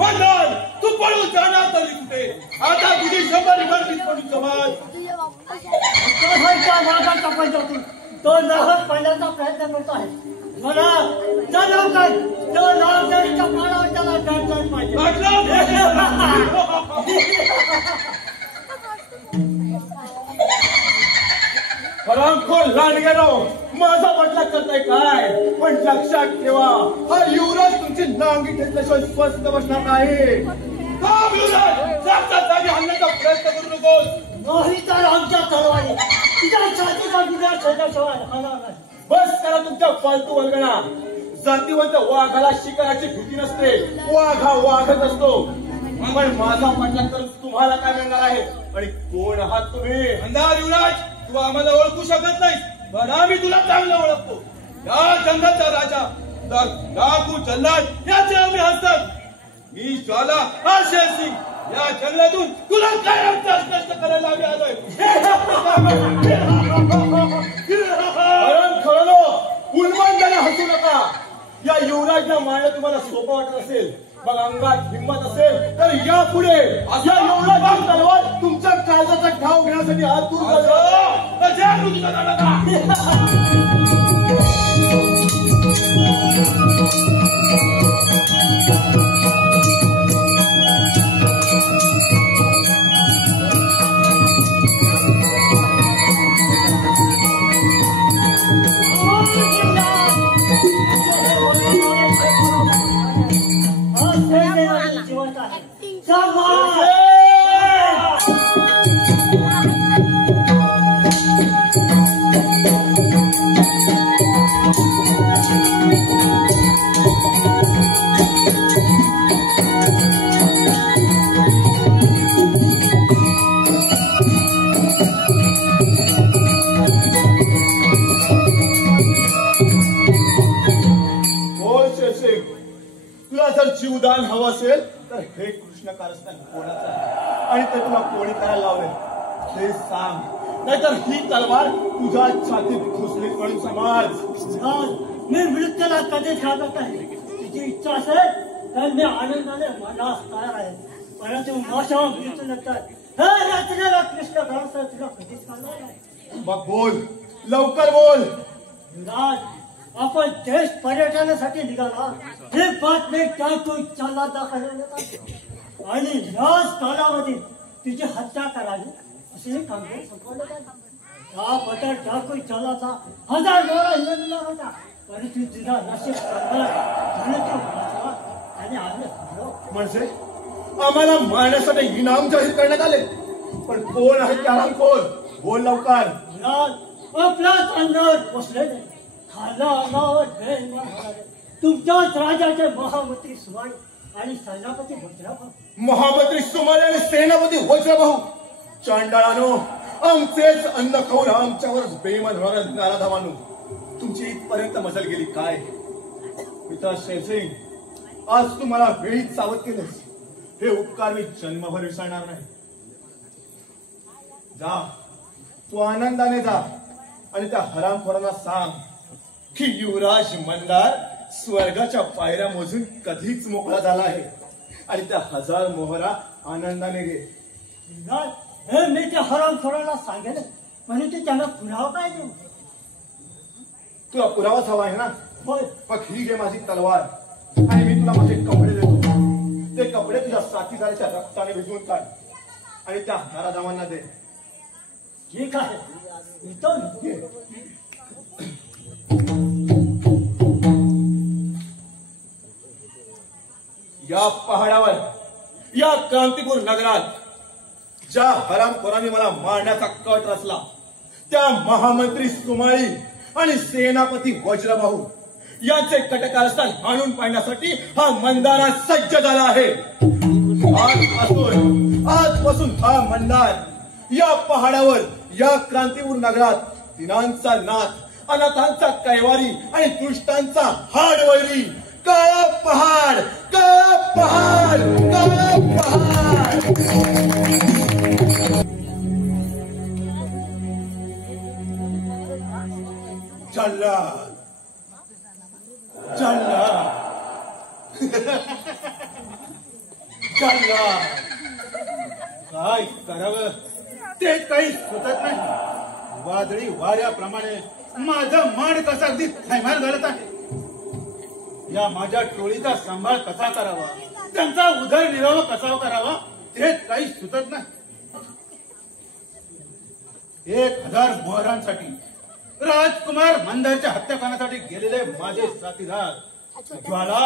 मंदार तू पळून जाणार तरी कुठे? आता तुझी 100 गर्दीत पडून समाज मार्गाचा पैसा तो नाहक पाण्याचा प्रयत्न करतो आहे. मला लवकर तो नागरिकच्या पाण्यावर त्याला गाठलं पाहिजे. हरामखोर लांडग्यानो, माझा बदला करताय काय? पण लक्षात ठेवा, हा युवराज तुमची नांगी घेतल्याशिवाय स्वस्थ बसणार नाही. थांब युवराज, जागच्या जागी हल्ल्याचा प्रयत्न करू नकोस. नाही तर आमच्या तलवारी तिच्या छातीचा बिघाड ठेवल्याशिवाय होणार नाही. बस करा तुमच्या फालतू वल्गणा. जातीवंत वाघाला शिकाराची भीती नसते, वाघ हा वाघच असतो. पण माझा म्हटला तर तुम्हाला काय मिळणार आहे? आणि कोण आहात तुम्ही? अंधार युवराज, तू आम्हाला ओळखू शकत नाहीस, पण आम्ही तुला चांगलं ओळखतो. या जंगलाचा राजा डाकू जल्लाद याचे आम्ही हसतात. मी ज्वाला हा शेरसिंग, या जंगलातून तुला काय कष्ट करायला आम्ही आलोय. खरं उन्मानपणे हसू नका. या युवराजला मारणं तुम्हाला सोपं वाटत असेल, मग अंगात हिंमत असेल तर या पुढे. या युवराज तलवार तुमच्या काळजाचा ठाव घेण्यासाठी हात दूर जीवदान हवं असेल तर हे कृष्ण कारस्थान कोणाचं आहे आणि ते तुला कोणी करायला लावले ते सांग. नाहीतर ही तलवार तुझ्या छातीत घुसली म्हणून समाज. मी मृत्यूला कधी घालत नाही. तुझी इच्छा असेल तर मी आनंदाने मनास तयार आहे, परंतु माझ्या मृत्यूनंतर हे रचनेला कृष्ण कारस्थान तुला कधीच करणार नाही. मग बोल, लवकर बोल. राज, आपण देश पर्यटनासाठी निघाला हे बातमी टाकून चालला दाखवण्यात आणि याच कालावधीत तुझी हत्या करावी असे कामगार संपवलं जाईल. त्याबद्दल टाकून चालाचा 1000 मोहरा हिंगणला होता, परंतु तुझा नशीब आणि आम्ही म्हणजे आम्हाला मारण्यासाठी इनाम जाहीर करण्यात आले. पण कोण आहे त्या कोण? बोल लवकर. आपल्याच अंगावर बसलेले खाला अंगावर तुमच्याच राजाचे महामंत्री सुमाई आणि सेनापती वज्रभाऊ. महामंत्री सुमाई आणि सेनापती वज्रभाऊ, चांडाळानो, आमचेच अन्न खाऊन आमच्यावरच बेईमान होणाऱ्या नाराधावानो, तुमची इथपर्यंत मजल गेली काय? पिता शेरसिंग, आज तू मला वेळीच सावध केलेस. हे उपकार मी जन्मभर विसरणार नाही. जा, तू आनंदाने जा आणि त्या हरामखोरांना सांग की युवराज मंदार स्वर्गाच्या पायऱ्या मोजून कधीच मोकळा झाला आहे आणि त्या 1000 मोहरा आनंदाने घे. हे मी त्या हरामखोराला सांगेल, म्हणजे त्यांना पुरावा काय देऊ? तुला पुरावाच हवा आहे ना? होय. मग ही घे माझी तलवार आणि मी तुला माझे कपडे देतो. ते कपडे तुझ्या साथीदाराच्या रक्ताने भिजवून काढ आणि त्या नाराधावांना दे. ठीक आहे. या पहाडावर, या क्रांतीपूर नगरात ज्या हरामखोरांनी मला मारण्याचा कट रचला, त्या महामंत्री सुमाई आणि सेनापती वज्रभाऊ यांचे कटकारस्थान हाणून पाडण्यासाठी हा मंदारा सज्ज झाला आहे. आजपासून हा मंदार या पहाडावर, या क्रांतीपूर नगरात दिनांचा नाथ, अनाथांचा कैवारी आणि दुष्टांचा हाडवैरी, काळा पहाड, काळा पहाड, काळा पहाड. जल्लाद, जल्लाद, चालला काय करावं ते काही सुचत नाही. वादळी वाऱ्याप्रमाणे माझा मान कसा अगदी थैमान घालत आहे. या माझ्या टोळीचा सांभाळ कसा करावा, त्यांचा उदरनिर्वाह कसा करावा ते काही सुचत नाही. 1000 मोहरांसाठी राजकुमार मंदारच्या हत्या करण्यासाठी गेलेले माझे साथीदार ज्वाला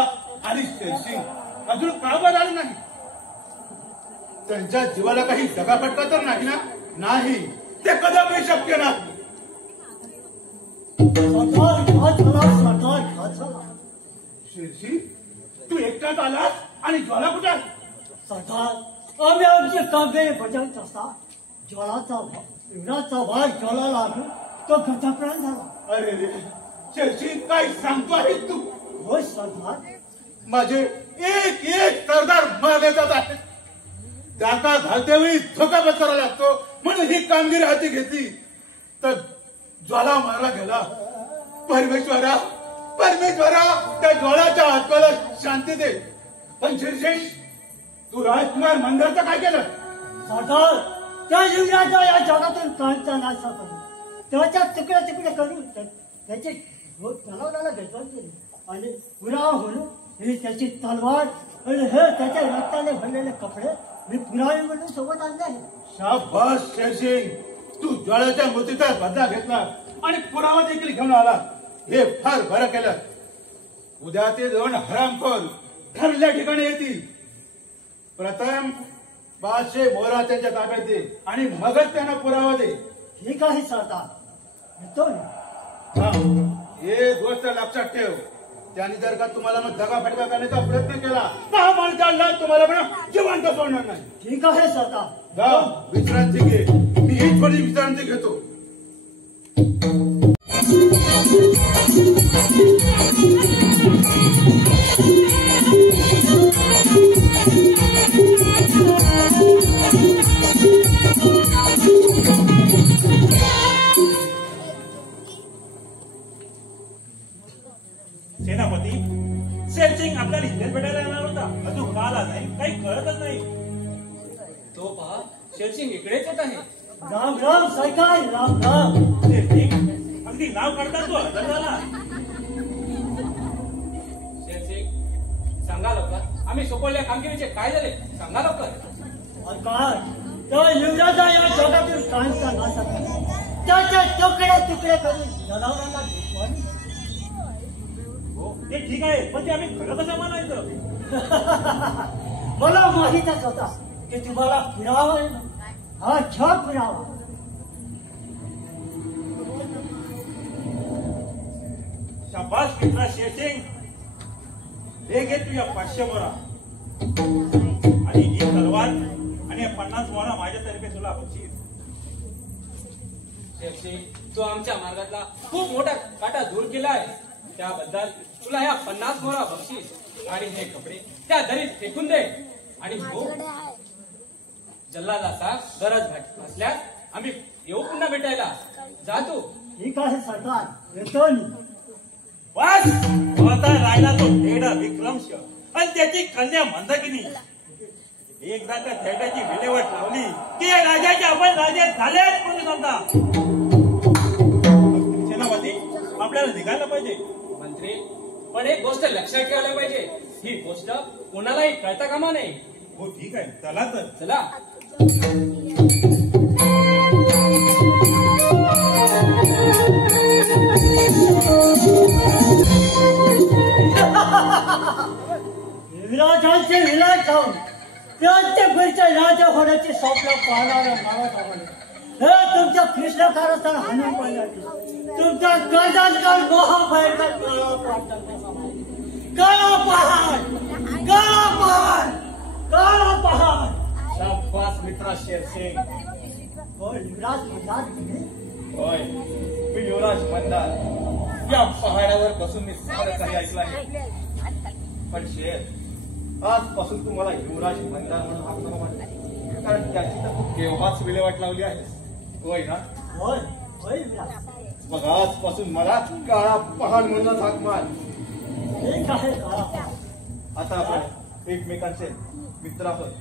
आणि शेरसिंग अजून का बरं आले नाही? त्यांच्या जीवाला काही दगाफटका तर नाही ना? नाही, ते कदापि शक्य नाही. शेरसिंग, तू एकटाच आलास आणि ज्वाला कुठे आहे? सरदार, आम्ही आमची कामगिरी बजावत असता ज्वालाचा युवराजचा भाग ज्वाला लागून तो गतप्राण झाला. अरे रे शेरसिंग, काय सांगतो आहे तू? हो सरदार, माझे एक एक सरदार मारले जात आहेत. त्याचा घालतेवेळी धोका पत्करावा लागतो म्हणून ही कामगिरी हाती घेतली तर ज्वाला मारला गेला. परमेश्वरा, परमेश्वरा, त्या ज्वालाच्या आत्म्याला शांती दे. पण शेरसिंग, तू राजकुमार मंदारचं काय केलं? सरदार, त्या युवराजा या जगातून कांचा नाश करून त्याच्या तुकडे तुकडे करून त्याचे तलवाराला भेटवून केले आणि पुरावा म्हणून ही त्याची तलवार आणि हे त्याच्या रक्ताने भरलेले कपडे मी पुरावे म्हणून सोबत आणले आहे. शाबास शेरसिंग, तू ज्वाळाच्या मृत्यूचा बदला घेतला आणि पुरावा देखील घेऊन आला. हे फार बरं केलं. उद्या ते 2 हरामखोर ठरल्या ठिकाणी येतील. प्रथम 500 मोहरा त्यांच्या ताब्यात दे आणि मगच त्यांना पुरावा दे. ठीक आहे सरदार, येतो मी. हा, हे गोष्ट लक्षात ठेव. त्यांनी जर का तुम्हाला मग दगाफटका करण्याचा प्रयत्न केला तर माणसाला तुम्हाला पण जिवंत सोडणार नाही. ठीक आहे सरदार. जा, विश्रांती घे. मी ही थोडी विश्रांती घेतो. सेनापती, शेरसिंग आपल्याला इथेच भेटायला येणार होता, अजून का आला नाही काही कळतच नाही. तो पहा, शेरसिंग इकडेच येत आहे. राम राम सरकार, राम राम. शेरसिंग, अगदी नाव काढता तू हजर झाला. शेरसिंग, सांगा लवकर, आम्ही सोपवलेल्या कामगिरीचे काय झाले सांगा लवकर. सरकार, त्या युवराजा या जगातून कांचा नाश करून त्याचे तुकडे तुकडे करून जनावरांना भेटवून. हो, ते ठीक आहे, पण ते आम्ही खरं कसं म्हणायचं? मला माहीतच होता की तुम्हाला पुरावा आहे ना. हा छा पुरावा. शाबास मित्रा शेरसिंग, हे घे तुझ्या 500 मोहरा आणि ही तलवार आणि 50 मोहरा माझ्यातर्फे तुला बक्षीस. शेरसिंग, तू आमच्या मार्गातला खूप मोठा काटा दूर केला आहे, त्याबद्दल तुला ह्या 50 मोहरा बक्षीस आणि हे कपडे त्या दरीत फेकून दे. आणि हो, जल्लादाचा गरज भासल्यास आम्ही येऊ पुन्हा भेटायला. जा तू. ठीक आहे सरकार, येतो मी. बस, आता राहिला तो ढेडा विक्रमश आणि त्याची कन्या मंदाकिनी. एकदा त्या थेटाची विल्हेवाट लावली की या राजाचे आपण राजे झालेच म्हणून समजा. सेनापती, आपल्याला निघायला पाहिजे. मंत्री, पण एक गोष्ट लक्षात ठेवायला पाहिजे, ही गोष्ट कोणालाही कळता कामा नये. हो ठीक आहे, चला तर. चला. युवराजांचे विलास जाऊन प्रत्येक राजा होण्याची स्वप्न पाहणाऱ्या माणूस आवडले. हे तुमच्या कृष्ण कारस्थान हनुमान पडल्याचे तुमच्या गजांचा मोहभयंकर काळा पहाड, काळा पहाड, काळा पहाड. शाबास मित्रा शेरसिंग. हो युवराज म्हणतात तुम्ही. होय, मी युवराज मंदार. या पहाडावर बसून मी सगळं काही ऐकलं आहे. पण शेर, आजपासून तुम्हाला युवराज मंदार म्हणून हाक नको म्हणलं, कारण त्याची तर तू केव्हाच विल्हेवाट लावली आहेस. होय ना? होय होय युवराज. मग आजपासून मला काळा पहाड म्हणून हाक मार. ठीक आहे काळा पहाड. आता आपण एकमेकांचे मित्र आहोत.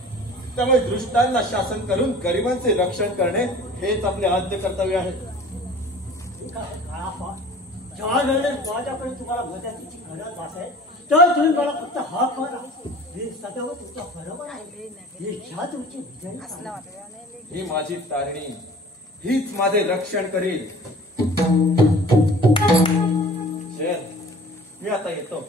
त्यामुळे दृष्टांना शासन करून गरिबांचे रक्षण करणे हेच आपले आद्य कर्तव्य आहे. ज्या वेळेस माझ्याकडे तुम्हाला मदतीची गरज असेल तर तुम्ही मला फक्त हा करा. हे सदैव तुमच्या बरोबर आहे. हे घ्या तुमची विजय. ही माझी तारणी, हीच माझे रक्षण करील. मी आता येतो.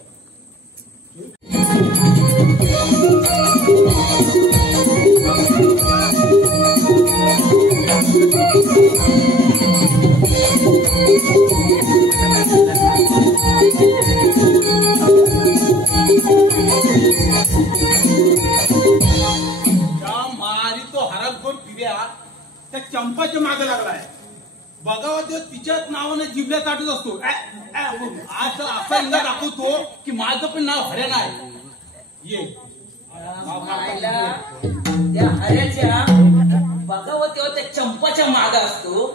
त्या चंपाच्या मागे लागलाय. बघावा तो तिच्याच नावाने जिबल्या चाटत असतो. आज असा इंगा दाखवतो की माझं पण नाव हऱ्या आहे. ये त्या हऱ्याच्या बघावं तेव्हा त्या चंपाच्या मागा असतो.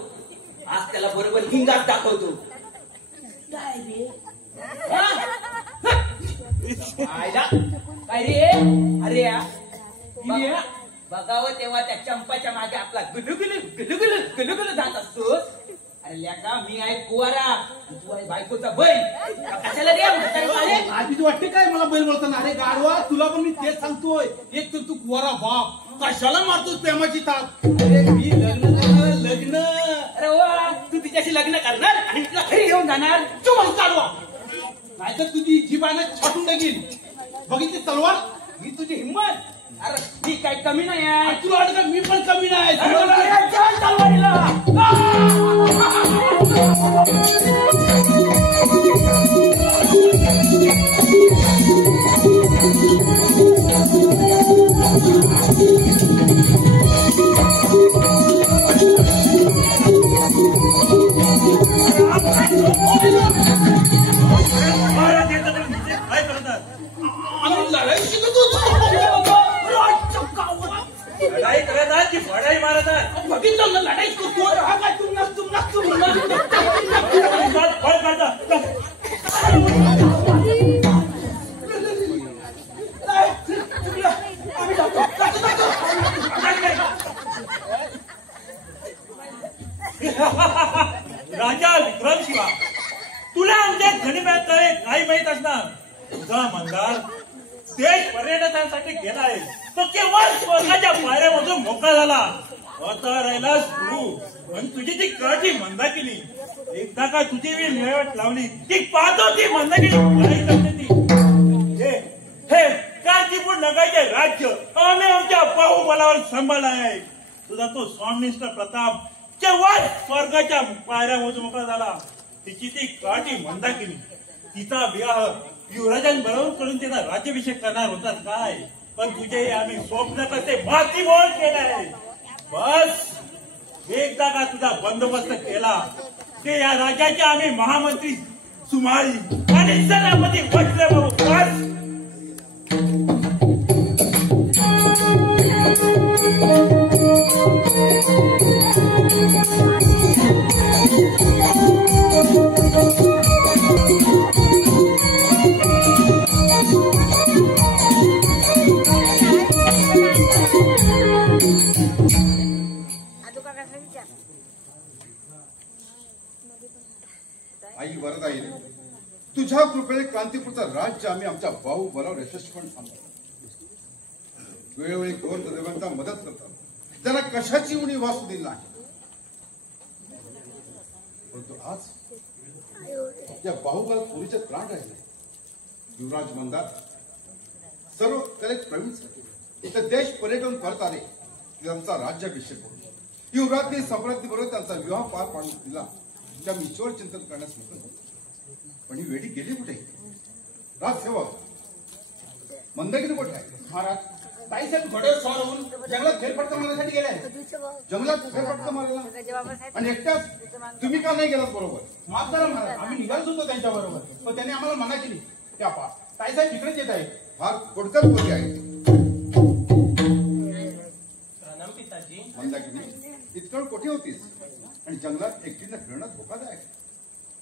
आज त्याला बरोबर हिंगात दाखवतो. काय रे काय रे अरे बघावं तेव्हा त्या चंपाच्या मागे आपला गुलुगुलू जात असतो. अरे लेका मी आहे कुवारा, तू आहे बायकोचा बैल. कशाला रे आधीच वाटते काय मला बैल बोलताना? अरे गाडवा, तुला पण मी तेच सांगतोय. एक तर तू कुवारा बाप, कशाला मारतोस प्रेमाची ताक? अरे मी लग्न. अरे वा, तू तिच्याशी लग्न करणार आणि तुला घरी घेऊन जाणार? तू मला काढवा, नाहीतर तुझी जीवाने छाटून टाकील. बघितली तलवार? ही तुझी हिंमत? अरे मी काही कमी नाही आहे. तुला वाटत मी पण कमी नाही. लढाई शिकत लढाई करतात की भडाई मारतात? बघितलं ना, लढाई करतो. हा काय फळ काढतात. राजा विक्रमशिवा, तुला आमच्या गणिताकडे काही माहित असणार? तुझा मंदार देश पर्यटनासाठी गेलाय तो केवळ स्वर्गाच्या पायऱ्यामधून मोकळा झाला. आता राहिलास तू, पण तुझी ती कळची मंदा केली. एकदा का तुझी मी मिळवट लावली ती पाहतो ती मंदा केली काय करते ती. हे कांचीपूर नगाचे राज्य आम्ही आमच्या बाहुबलावर सांभाळला आहे. तुझा तो स्वामिनिष्ठ प्रताप केवळ स्वर्गाच्या पायऱ्यामधून मोकळा झाला. तिची ती काठी मंदा केली. तिचा विवाह युवराजांबरोबर करून तिचा राज्याभिषेक करणार होता काय? पण तुझे आम्ही स्वप्न कसे मातीमोल केलंय. बस एकदा का तुझा बंदोबस्त केला ते या राज्याचे आम्ही महामंत्री सुमारी आणि सेनापती बसले बाबू. बस आई वरदाई, तुझ्या कृपेने कांतीपूरचा राज्य आम्ही आमच्या बाहुबलावर यशस्वीपणे सांभाळतो. वेळोवेळी गोर गरिबांना मदत करतात. त्यांना कशाची उणी वासू दिली नाही. परंतु आज या बाहुबला पुरीचे प्राण राहिले. युवराज मंदार सर्व कलेत प्रवीण झाले. इथं देश पर्यटन करत आले की त्यांचा राज्याभिषेक होतो. युवराजने सम्राज्ञीबरोबर त्यांचा विवाह पार पाडून दिला. त्या ईश्वर चिंतन करण्यास मोकळे होते. पण ही वेळी गेली कुठे? राजसेवक मंदाकिनी कुठे आहे? महाराज, ताईसाहेब घोड्यावर स्वार होऊन जंगलात फेरफटका मारण्यासाठी गेले आहेत. जंगलात फेरफटका मारला आणि एकट्याच तुम्ही का नाही गेलात बरोबर? माफ करा महाराज, आम्ही निघालोच होतो त्यांच्या बरोबर, पण त्यांनी आम्हाला मना केली. त्या पा ताईसाहेब इकडेच येत आहेत. फार कोडकर बोली आहे. मंदाकिनी, इतकं कुठे होतीस? आणि जंगलात एकटीनं फिरणं धोकादायक.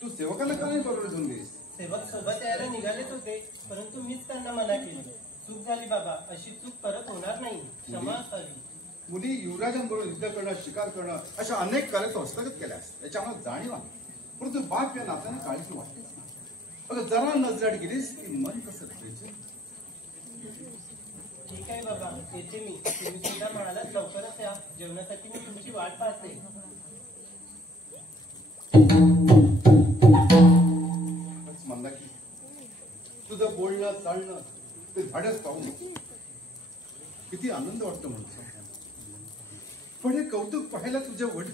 तू सेवकाला का नाही बरोबर घेऊन गेलीस? सेवक सोबत यायला निघालेच होते, परंतु मीच त्यांना मना केली. आहे बाबा, अशी चूक परत होणार नाही. क्षमा असावी. मुली युवराजांबरोबर युद्ध करणं, शिकार करणं अशा अनेक कार्यात हस्तगत केल्यास त्याच्या आम्हाला जाणीव आहे. परंतु बाप या नात्यानं काळजी वाटतेच ना. अगं जरा नजराट गेलीस की मन कसं करायचं. ठीक आहे बाबा, येते मी. तुम्ही सुद्धा म्हणालात लवकरच या. जेवणासाठी मी तुमची वाट पाहते. मंदाकी तुझं बोलणं चालणं ते धाडस पाहून किती आनंद वाटतो म्हणतो. पण हे कौतुक पाहायला तुझ्या वडील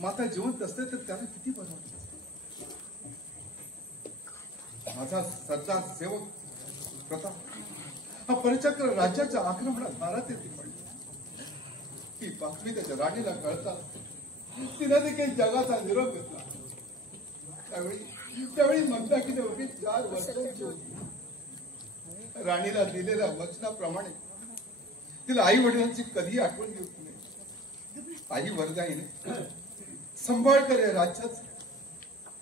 माता जिवंत असते तर त्याला किती बरं वाटत असतं. माझा सरदार सेवक प्रताप हा परिचक्र राज्याच्या आक्रमणात दारात येते. पण ही बातमी त्याच्या राणीला कळतात. तिने देखील जगाचा निरोप घेतला. त्यावेळी मंदाकीने उभी 4 वर्षांची होती. राणीला दिलेल्या वचनाप्रमाणे तिला आई वडिलांची कधीही आठवण घेऊ नये. आई वरदाईने संभाळकर या राज्यात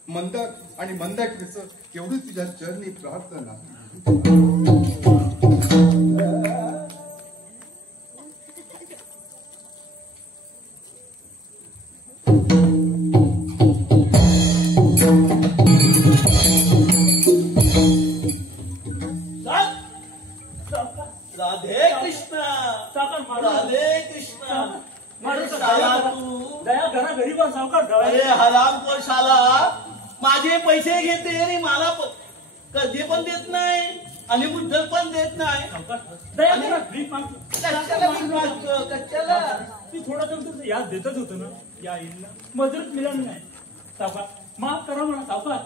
मंदार आणि मंदाकिनीचं एवढी तुझ्या चरणी प्रार्थना. राधे कृष्ण, राधे कृष्ण. शाला तू दया घरा घरी पण सावकार. अरे हरामखोर शाला, माझे पैसे घेते आणि मला कधी पण देत नाही आणि मुद्दल पण देत नाही. दया घरा भीक मागतो. कशाला ती थोडा तर तुझं याद देतच होतं ना. या येईल मजुरीत मिळालं नाही. सावकार माफ करा म्हणा सावकार.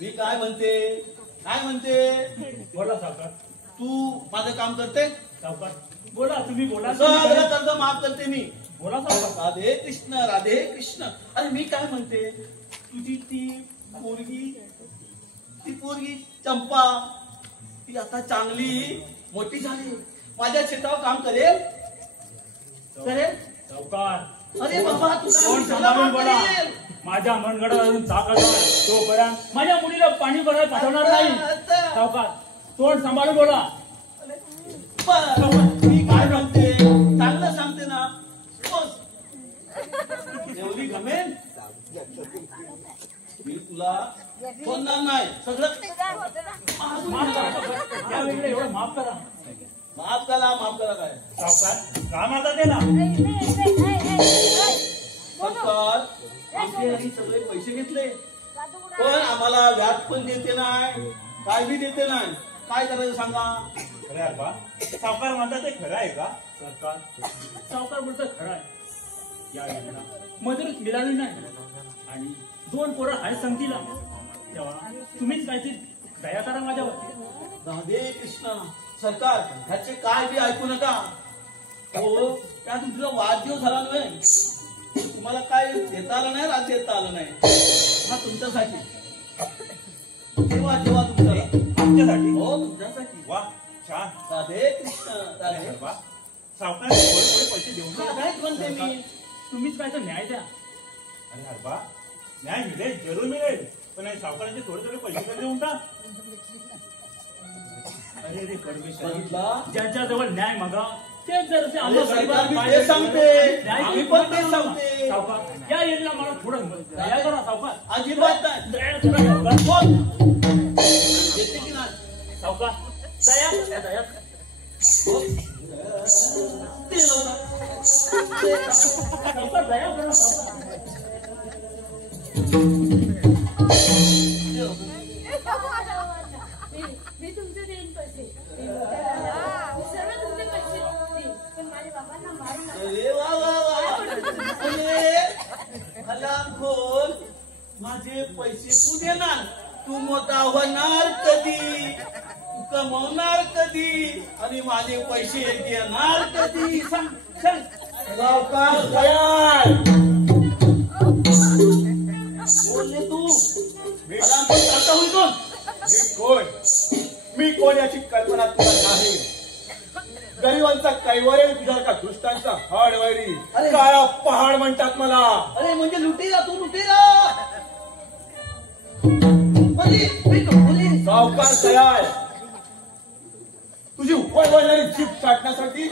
मी काय म्हणते बोला सावकार. तू माझं काम करते. सावकार बोला, तुम्ही बोला. सगळं कर्ज माफ करते मी. बोला सावकार. राधे कृष्ण, राधे कृष्ण. अरे मी काय म्हणते, तुझी ती पोरगी चंपा, ती आता चांगली मोठी झाली, माझ्या शेतावर काम करेल. सावकार अरे बाबा कोण सांभाळून बोला. माझ्या मनगडात अजून ताकद आहे. तोपर्यंत माझ्या मुलीला पाणी भरायला पाठवणार नाही. सावकार तोंड सांभाळून बोला. मी काय म्हणते, चांगलं सांगते ना. एवढी गमेन मी तुला बोलणार नाही. सगळं त्यावेळेला एवढं माफ करा. माफ करा काय सावकार कामाचा दे ना. सरकार आमचे सगळे पैसे घेतले, पण आम्हाला व्याज पण देते नाही, काय बी देते नाही. काय करायचं सांगा. खरं आहे बा. सावकार म्हणतात ते खरं आहे का. सरकार सावकार बोलतं खरं आहे. या योजना मजुरीत मिळाली नाही आणि 2 पोरं आहे संगतीला. तेव्हा तुम्हीच काहीतरी दया करा माझ्यावरती. राधे कृष्ण. सरकार ह्याचे काय बी ऐकू नका. हो त्या तुमचा वाढदिवस झाला नाही, तुम्हाला काय देता आलं नाही, राज्य देता आलं नाही. हा तुमच्यासाठी तेव्हा तुमच्याला आमच्यासाठी. हो तुमच्यासाठी. वा छान. राधे कृष्ण, राधे. बा सावकार थोडे पैसे देऊन हा, काय म्हणते मी. तुम्हीच काय तर न्याय द्या. अरे हरबा न्याय मिळेल, जरूर मिळेल, पण सावकारांचे थोडे पैसे देऊन टाक. अरे रे बघितला? ज्यांच्याजवळ न्याय मागा तेच जर ते अरे सरकार बी तेच सांगते, आम्ही पण तेच सांगते. सावकार या येईल मला थोडं दया करा सावकार. अजिबात नाही. दया करा सावकार. बोल. येते की नाही. सावकार दया दया. बोल. ते लवकर. सावकार दया करा सावकार. मी तुमचे देईन पैसे. मी सर्व तुमचे पैसे देईन, पण माझ्या बाबांना मारून नका. अरे वा वा वा. अरे हलाखोर, माझे पैसे तू देणार, तू मोठा होणार कधी, तू कमवणार कधी आणि माझे पैसे देणार कधी. सांग सांग. सावकार दयाळ बोलले तू. हलाखोर आता होईल कोण. मी कोण याची कल्पना तुला नाही. गरिबांचा कैवारी तुझ्या का दृष्टांचा हाडवारी काळा पहाड म्हणतात मला. अरे म्हणजे लुटेरा तू लुटेरा. सावकार दयाळ, तुझी वळवळणारी जीप काढण्यासाठी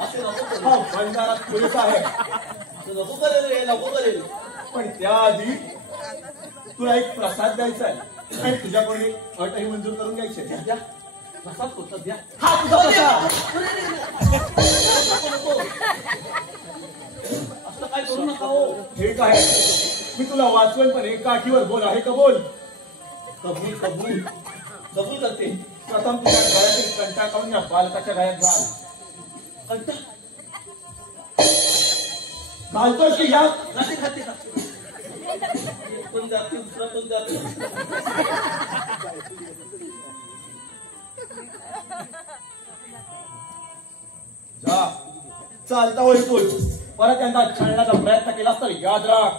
हा भंडारा पुरेसा आहे. नको करेल रे, नको करेल. पण त्याआधी तुला एक प्रसाद द्यायचा आहे आणि तुझ्याकडून एक अटही मंजूर करून घ्यायची आहे. द्या. प्रसाद कोणता द्या. हा तुझा प्रसाद. असं काय करू नका हो. ठीक आहे, मी तुला वाचवेन, पण एका अटीवर बोल. आहे का? बोल. कबूल कबूल कबूल करते. प्रथम तुझ्या गळ्यातील कंटा काढून या बालकाच्या गळ्यात घाल. कंटा घालतोस की या? खाते खाते खाते. पण जाते दुसरा पण जाते. जा. चालता होईल तू. परत यांना छळण्याचा प्रयत्न केलास तर याद राख.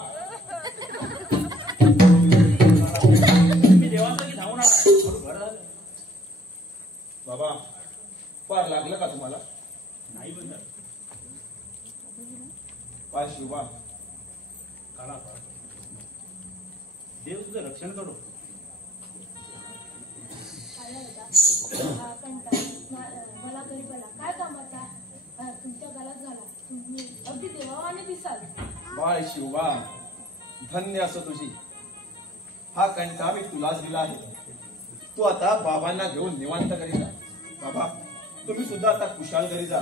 मी देवासाठी धावून आला. बाबा, फार लागलं का तुम्हाला? नाही बंद. पाय शिवा. काढा देव तुझं रक्षण करो. मला गरीबाला काय कामाचा? तुमच्या गळ्यात झाला, तुम्ही अगदी देवावाने दिसाल. बाय शिवा, धन्य असो तुझी. हा कंटा मी तुलाच दिला आहे. तू आता बाबांना घेऊन निवांत घरी जा. बाबा, तुम्ही सुद्धा आता कुशाल घरी जा.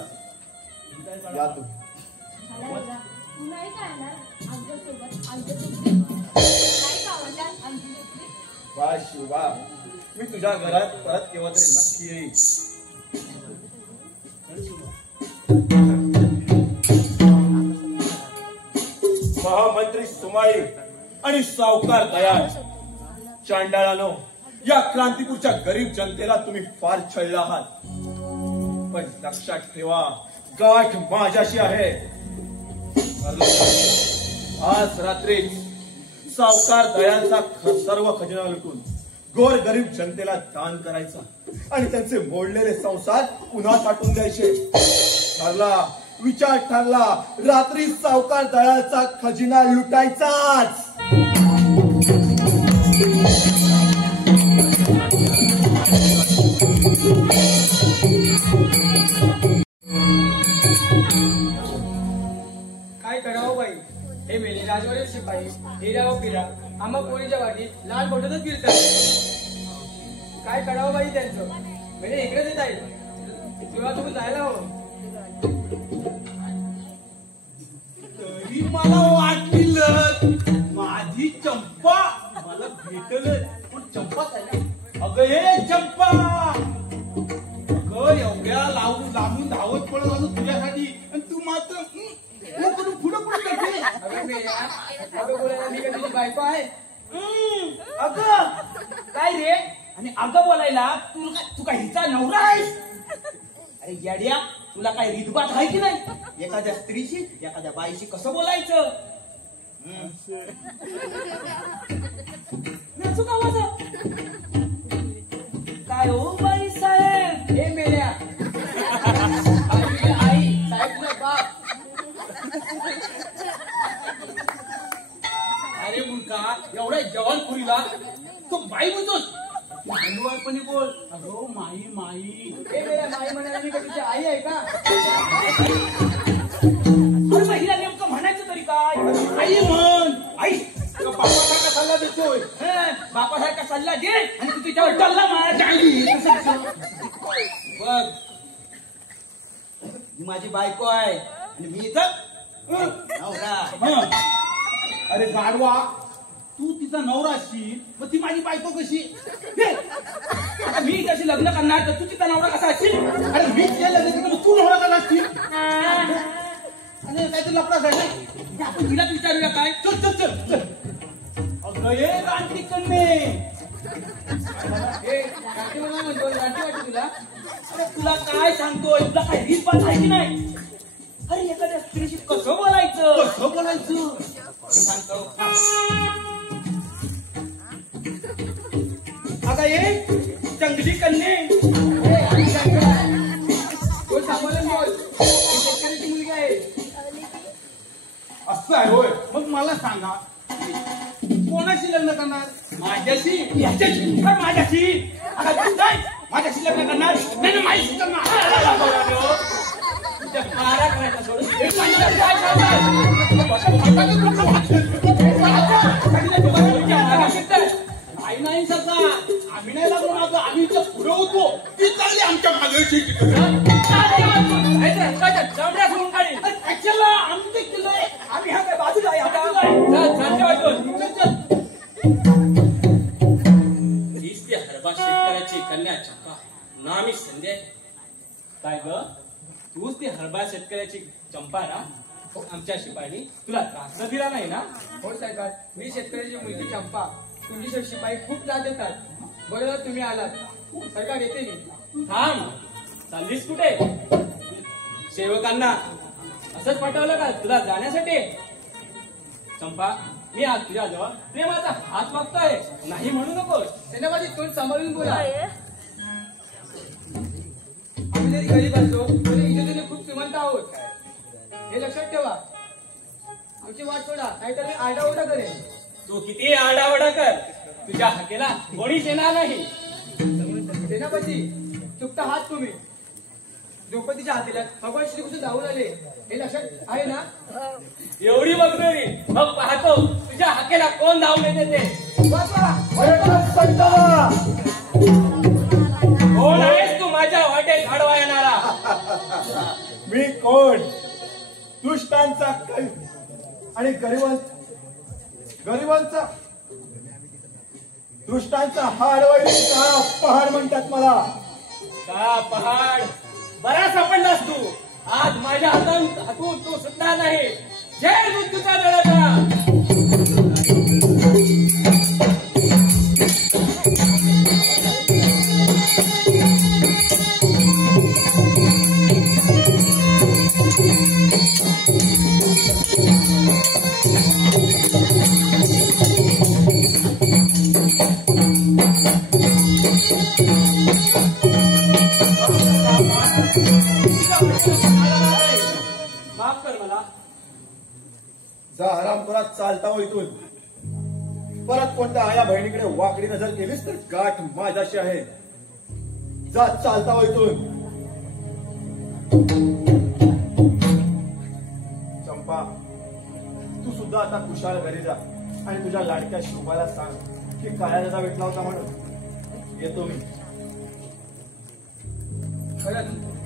या तुम्ही. तू नाही काय येणार आमच्यासोबत? काय कामाला आमची नोकरी? बाय शिवा, मी तुझ्या घरात परत केव्हा तरी नक्की येईल. महामंत्री सुमाई आणि सावकार दयाळ, चांडाळानो, या क्रांतीपूरच्या गरीब जनतेला तुम्ही फार छळला आहात. पण लक्षात ठेवा, गाठ माझ्याशी आहे. आज रात्री सावकार दयांचा सर्व खजिना लुटून गोर गरीब जनतेला दान करायचा आणि त्यांचे मोडलेले संसार पुन्हा थाटून द्यायचे. ठरला, विचार ठरला. रात्री सावकार दयाचा खजिना लुटायचाच. काय करावं बाई? हे मेले राजवाडे शिपाई हिरा व पिरा आम्हा पोळीच्या वाटीत लाल बोटतच फिरतात. काय करावं बाई त्यांचं? म्हणजे इकडेच येत आहे. तेव्हा तुम्ही जायला हवं. तरी मला वाटलं माझी चंपा मला भेटल. पण चंपाच आहे ना. अगं हे चंपा, अगं एवढ्या लांबून धावत पडत आलो तुझ्यासाठी, आणि तू मात्र पुढे पुढे करते. अगं मेल्या, अगं बोलायला मी का तुझी बायको आहे? अगं काय रे? आणि अगं बोलायला तू काय हिचा नवरा आहेस? अरे येड्या, तुला काय रीतभात आहे की नाही? एखाद्या स्त्रीशी एखाद्या बाईशी कसं बोलायचं? नाचू का माझं? काय हो बाई साहेब? हे मेल्या, आई साहेब तुझा बाप. अरे मुलगा, एवढ्या जवान पुरीला तू बाई म्हणतोस? हलवारपणी बोल. अगो माई माई. हे मेल्या, माई म्हणायला मी का तुझी आई आहे का? अरे मग हिला नेमकं म्हणायचं तरी काय? आई म्हण. आई बापासारखा सल्ला देतोय. बापासारखा सल्ला दे आणि तू तिच्यावर टल्ला मार. बघ, ही माझी बायको आहे आणि मी इथं नवरा. अरे गाडवा, तू तिचा नवरा असशील, मग ती माझी बायको कशी? आता मी कशी लग्न करणार तर तू तिचा नवरा कसा असशील? अरे मी तिला लग्न केलं, मग तू नवरा कसा असशील? अरे काय तू लपडा झाला? आपण तिलाच विचारूया काय? चल चल चल चल. अगं ये रानटी कन्ने. हे राठी मला म्हणतो, राठी वाटते तुला? अरे तुला काय सांगतोय? तुला काय रीतभात आहे की नाही? अरे एखाद्या स्त्रीशी कसं बोलायचं? कसं बोलायचं? मी सांगतो. अगं ये जंगली कन्ने. बोल, सांभाळून बोल. ही शेतकऱ्याची मुलगी आहे. असं आहे होय. मग मला सांगा, कोणाशी लग्न करणार? माझ्याशी? याच्याशी का माझ्याशी? आता तू काय? माझ्याशी लग्न करणार नाही माहिती तुझ्या मारा करायचा सोडून काही नाही सध्या आम्ही नाही लागलो माझं आम्ही इथं पुढे होतो ती चालली आमच्या मागे चमड्या सोडून काढी आमचे किल्ले आम्ही ह्या काय बाजूला आहे हीच ती हरबा शेतकऱ्याची कन्या चंपा नामी संध्या काय ग तूच ती हरबा शेतकऱ्याची चंपा ना आमच्या शिपाईनी तुला त्रास दिला नाही ना हो सरकार मी शेतकऱ्याची मुलगी चंपा तुमची शिपाई खूप त्रास देतात बरोबर तुम्ही आलात सरकार येते मी थांब चाललीस कुठे सेवकांना असंच पाठवलं का तुला जाण्यासाठी चंपा मी आज तुझ्याजवळ प्रेमाचा हात मागतोय नाही म्हणू नकोस सेनापती तोंड सांभाळून बोला आम्ही जरी गरीब असलो तरी इथे खूप श्रीमंत आहोत हे लक्षात ठेवा आमची वाट सोडा नाहीतर मी आरडाओरडा करेन तू किती आरडाओरडा कर तुझ्या हाकेला कोणीच येणार नाही सेनापती चुकता हात तुम्ही द्रौपदीच्या हातीला भगवान श्रीकृष्ण धावून आले हे लक्षात आहे ना एवढी बघतोय मग पाहतो तुझ्या हाकेला कोण धावून येते ते कोण आहेस तू माझ्या वाटेत घडवा येणारा मी कोण दुष्टांचा कल आणि गरिबांचा दृष्टांचा हाडवैरी काळा पहाड म्हणतात मला का पहाड बरा सापडलास तू आज माझ्या हातून तू सुटणार नाही जय मृत्यूचा लढा माफ कर मला जा आराम करत चालता हो इथून परत कोणत्या आया बहिणीकडे वाकडी नजर केलीस तर गाठ माझ्याशी आहे जा चालता हो इथून चंपा तू सुद्धा आता कुशाल घरी जा आणि तुझ्या लाडक्या शोभाला सांग की काळ्या दादा भेटला होता म्हणून येतो मी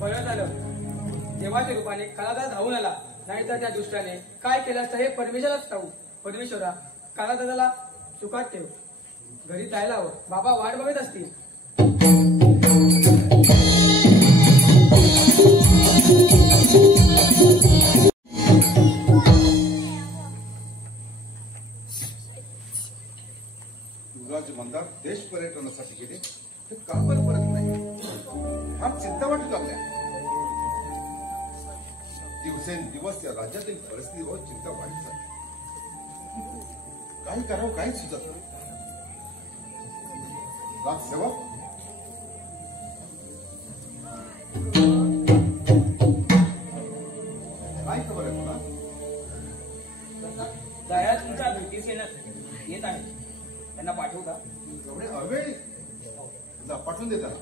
बरं झालं देवाच्या रूपाने काळादादा धावून आला नाहीतर त्या दुष्टाने काय केलं असतं हे परमेश्वराच ठाऊ परमेश्वरा काळादादाला सुखात ठेव घरी जायला हवं बाबा वाट बघत असतील युवराज मंदार देश पर्यटनासाठी गेले ते का बरं परत नाही फार चिंता वाटू लागल्या दिवसेंदिवस या राज्यातील परिस्थितीवर चिंता वाढत जाते काही करावं काहीच सुचत नाही राजसेवक काय खबर आहे तुला दया तुमच्या ब्रिटिश येत आहे त्यांना पाठवू का एवढे अवेळी जा पाठवून दे त्याला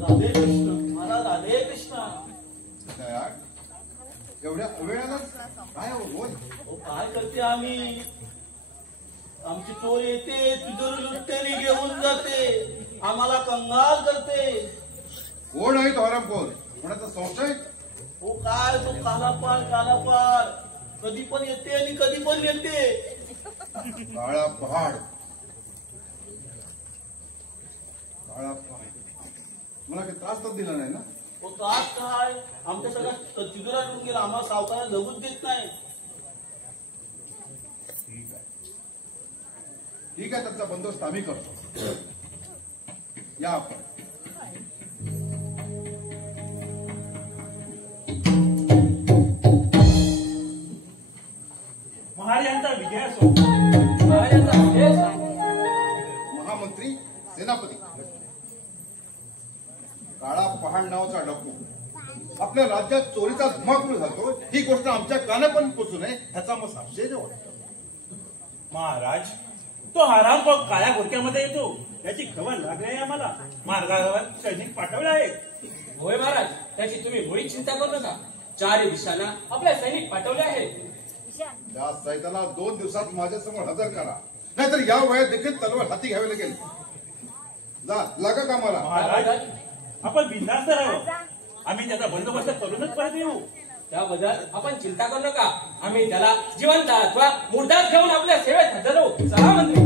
राधे कृष्ण मला राधे कृष्ण दया एवढ्या अवेळालाच काय बोल काय करते आम्ही आमची चोर येते तुझं लुट्टेली घेऊन जाते आम्हाला कंगाल करते कोण आहे तो हरामखोर कोणाचा संशय हो काय तो कालापार कधी पण येते आणि कधी पण येते काळा पहाड मला काही त्रास तर दिला नाही ना तो त्रास काय आमच्या सगळ्या चिजुरातून गेला आम्हाला सावकाराला जगूच देत नाही ठीक आहे त्याचा बंदोबस्त आम्ही करतो या आपण महाराजांचा विजय असो महाराजांचा विजय असो. महामंत्री सेनापती काळा पहाड नावाचा डकू आपल्या राज्यात चोरीचा धुमाकूळ घालतो ही गोष्ट आमच्या कानापर्यंत पोचू नये ह्याचा मग संशय वाटतो महाराज, तो हराम भाऊ काळ्या घोडक्यामध्ये येतो याची खबर लागली आहे आम्हाला. मार्गावर सैनिक पाठवले आहेत. होय महाराज, त्याची तुम्ही मुळीच चिंता करू नका. 4 दिवसांना आपल्या सैनिक पाठवले आहेत. त्या सैताला 2 दिवसात माझ्यासमोर हजर करा, नाहीतर या वयात देखील तलवार हाती घ्यावी लागेल. जा, लागा कामाला. महाराज, आपण बिनधास्त राहावं. आम्ही त्याचा बंदोबस्त करूनच परत येऊ. त्याबद्दल आपण चिंता करू नका. आम्ही त्याला जिवंत अथवा मुर्दात घेऊन आपल्या सेवेत हजर होऊ. चला मंत्री.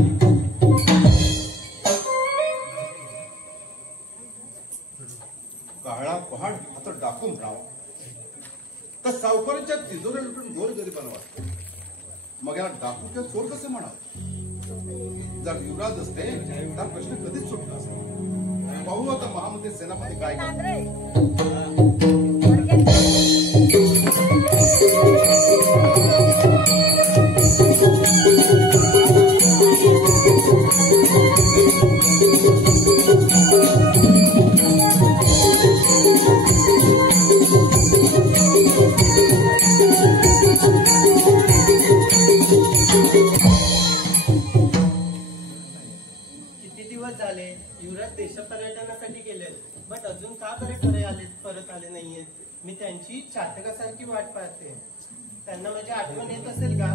काळा पहाड आता डाकून राहावा, तर सावकारांच्या तिजोऱ्या लुटून गोर गरी बनवा. मग याला डाकू किंवा चोर कसे म्हणा? जर युवराज असते तर प्रश्न कधीच सुटला असता. पाहू आता महामंत्री सेनापती काय झाले. युवराज देश पर्यटनासाठी गेले, बट अजून का परत आले नाहीयेत? मी त्यांची चातकासारखी वाट पाहते. त्यांना माझी आठवण येत असेल का?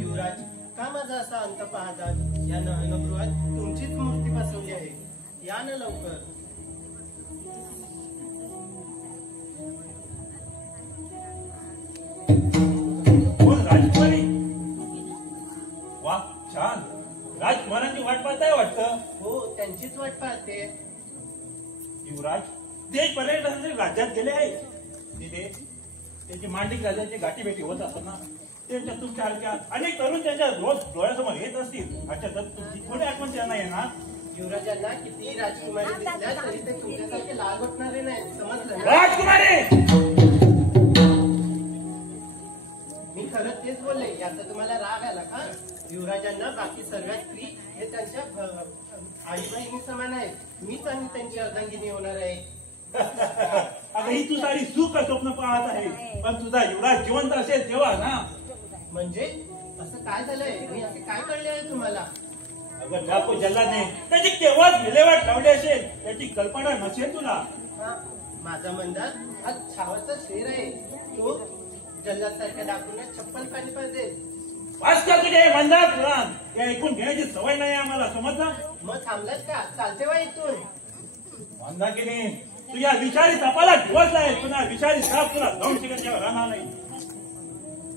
युवराज, का माझा असा अंत पाहतात? या नयनगृहात तुमचीच मूर्ती बसवली आहे. या ना लवकर. राजकुमारी, वा छान. राजकुमारांची वाट पाहताय वाटतं. हो, त्यांचीच वाट पाहते. युवराज देश पर्यटनासाठी राज्यात गेले आहे. तिथे त्यांची मांडलिक राजांची गाठी भेटी होत असताना त्यांच्या तुमच्या अनेक तरुण त्यांच्या रोज डोळ्यासमोर येत असतील. अच्छा, तर तुमची थोडी आठवण त्यांना येणार. युवराजांना किती राजकुमारी दिसल्या तरी ते तुमच्यासारखे लाल वाटणारे नाहीत, समजलं ना? राजकुमारी, मी खरंच तेच बोलले. याचा तुम्हाला राग आला का? युवराजांना बाकी सर्व स्त्री हे त्यांच्या आई बहिणी समान आहेत. मीच आणि त्यांची अर्धांगिनी होणार आहे. अगं, ही तू सारी सुख स्वप्न पाहत आहे, पण तुझा युवराज जिवंत असेल तेव्हा ना. म्हणजे असं काय झालंय? मी असे काय कळले आहे तुम्हाला? अगं, डाकू जल्लादने त्याची केव्हाच विल्हेवाट लावली असेल, त्याची कल्पना नसेल तुला. माझा मंदार हा छावाचा शेर आहे. तो जल्लाद सारख्या डाकूंना चप्पल पाणी पाहिजे. वाच कर तुझे मंदार पुराण. ते ऐकून घेण्याची सवय नाही आम्हाला, समजलं? मग थांबलात का? चालते वा इथून. मंदाकिनी, तुझ्या विचारी सापाला दिवस आहे. पुन्हा विचारी साप तुला जाऊन शिकण्यावर राहणार नाही.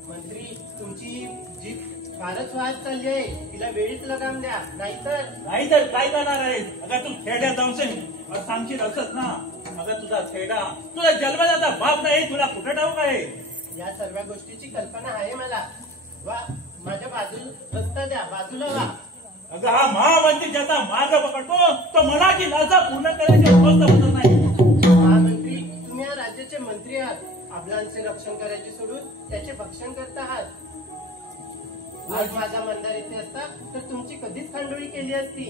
मंत्री, तुमची जीप फारच वाहत चालली आहे. तिला वेळीच लगाम द्या, नाहीतर काय करणार आहे? अगं, तू खेड्यात जाऊन सांगशील असत ना. अगं, तुझा खेडा, तुझा जन्मदाता बाप नाही, तुला कुठं ठाऊक आहे? या सर्व गोष्टीची कल्पना आहे मला. वा, माझ्या रस्ता द्या, बाजूला वा. अगं, हा महामंत्री ज्याचा मार्ग पकडतो तो मनाची लालसा पूर्ण करायची अवस्था होत नाही. महामंत्री, तुम्ही या राज्याचे मंत्री आहात. अबलांचे रक्षण करायचे सोडून त्याचे भक्षण करत आहात. आज माझा मंदार येथे असता तर तुमची कधीच खांडोळी केली असती.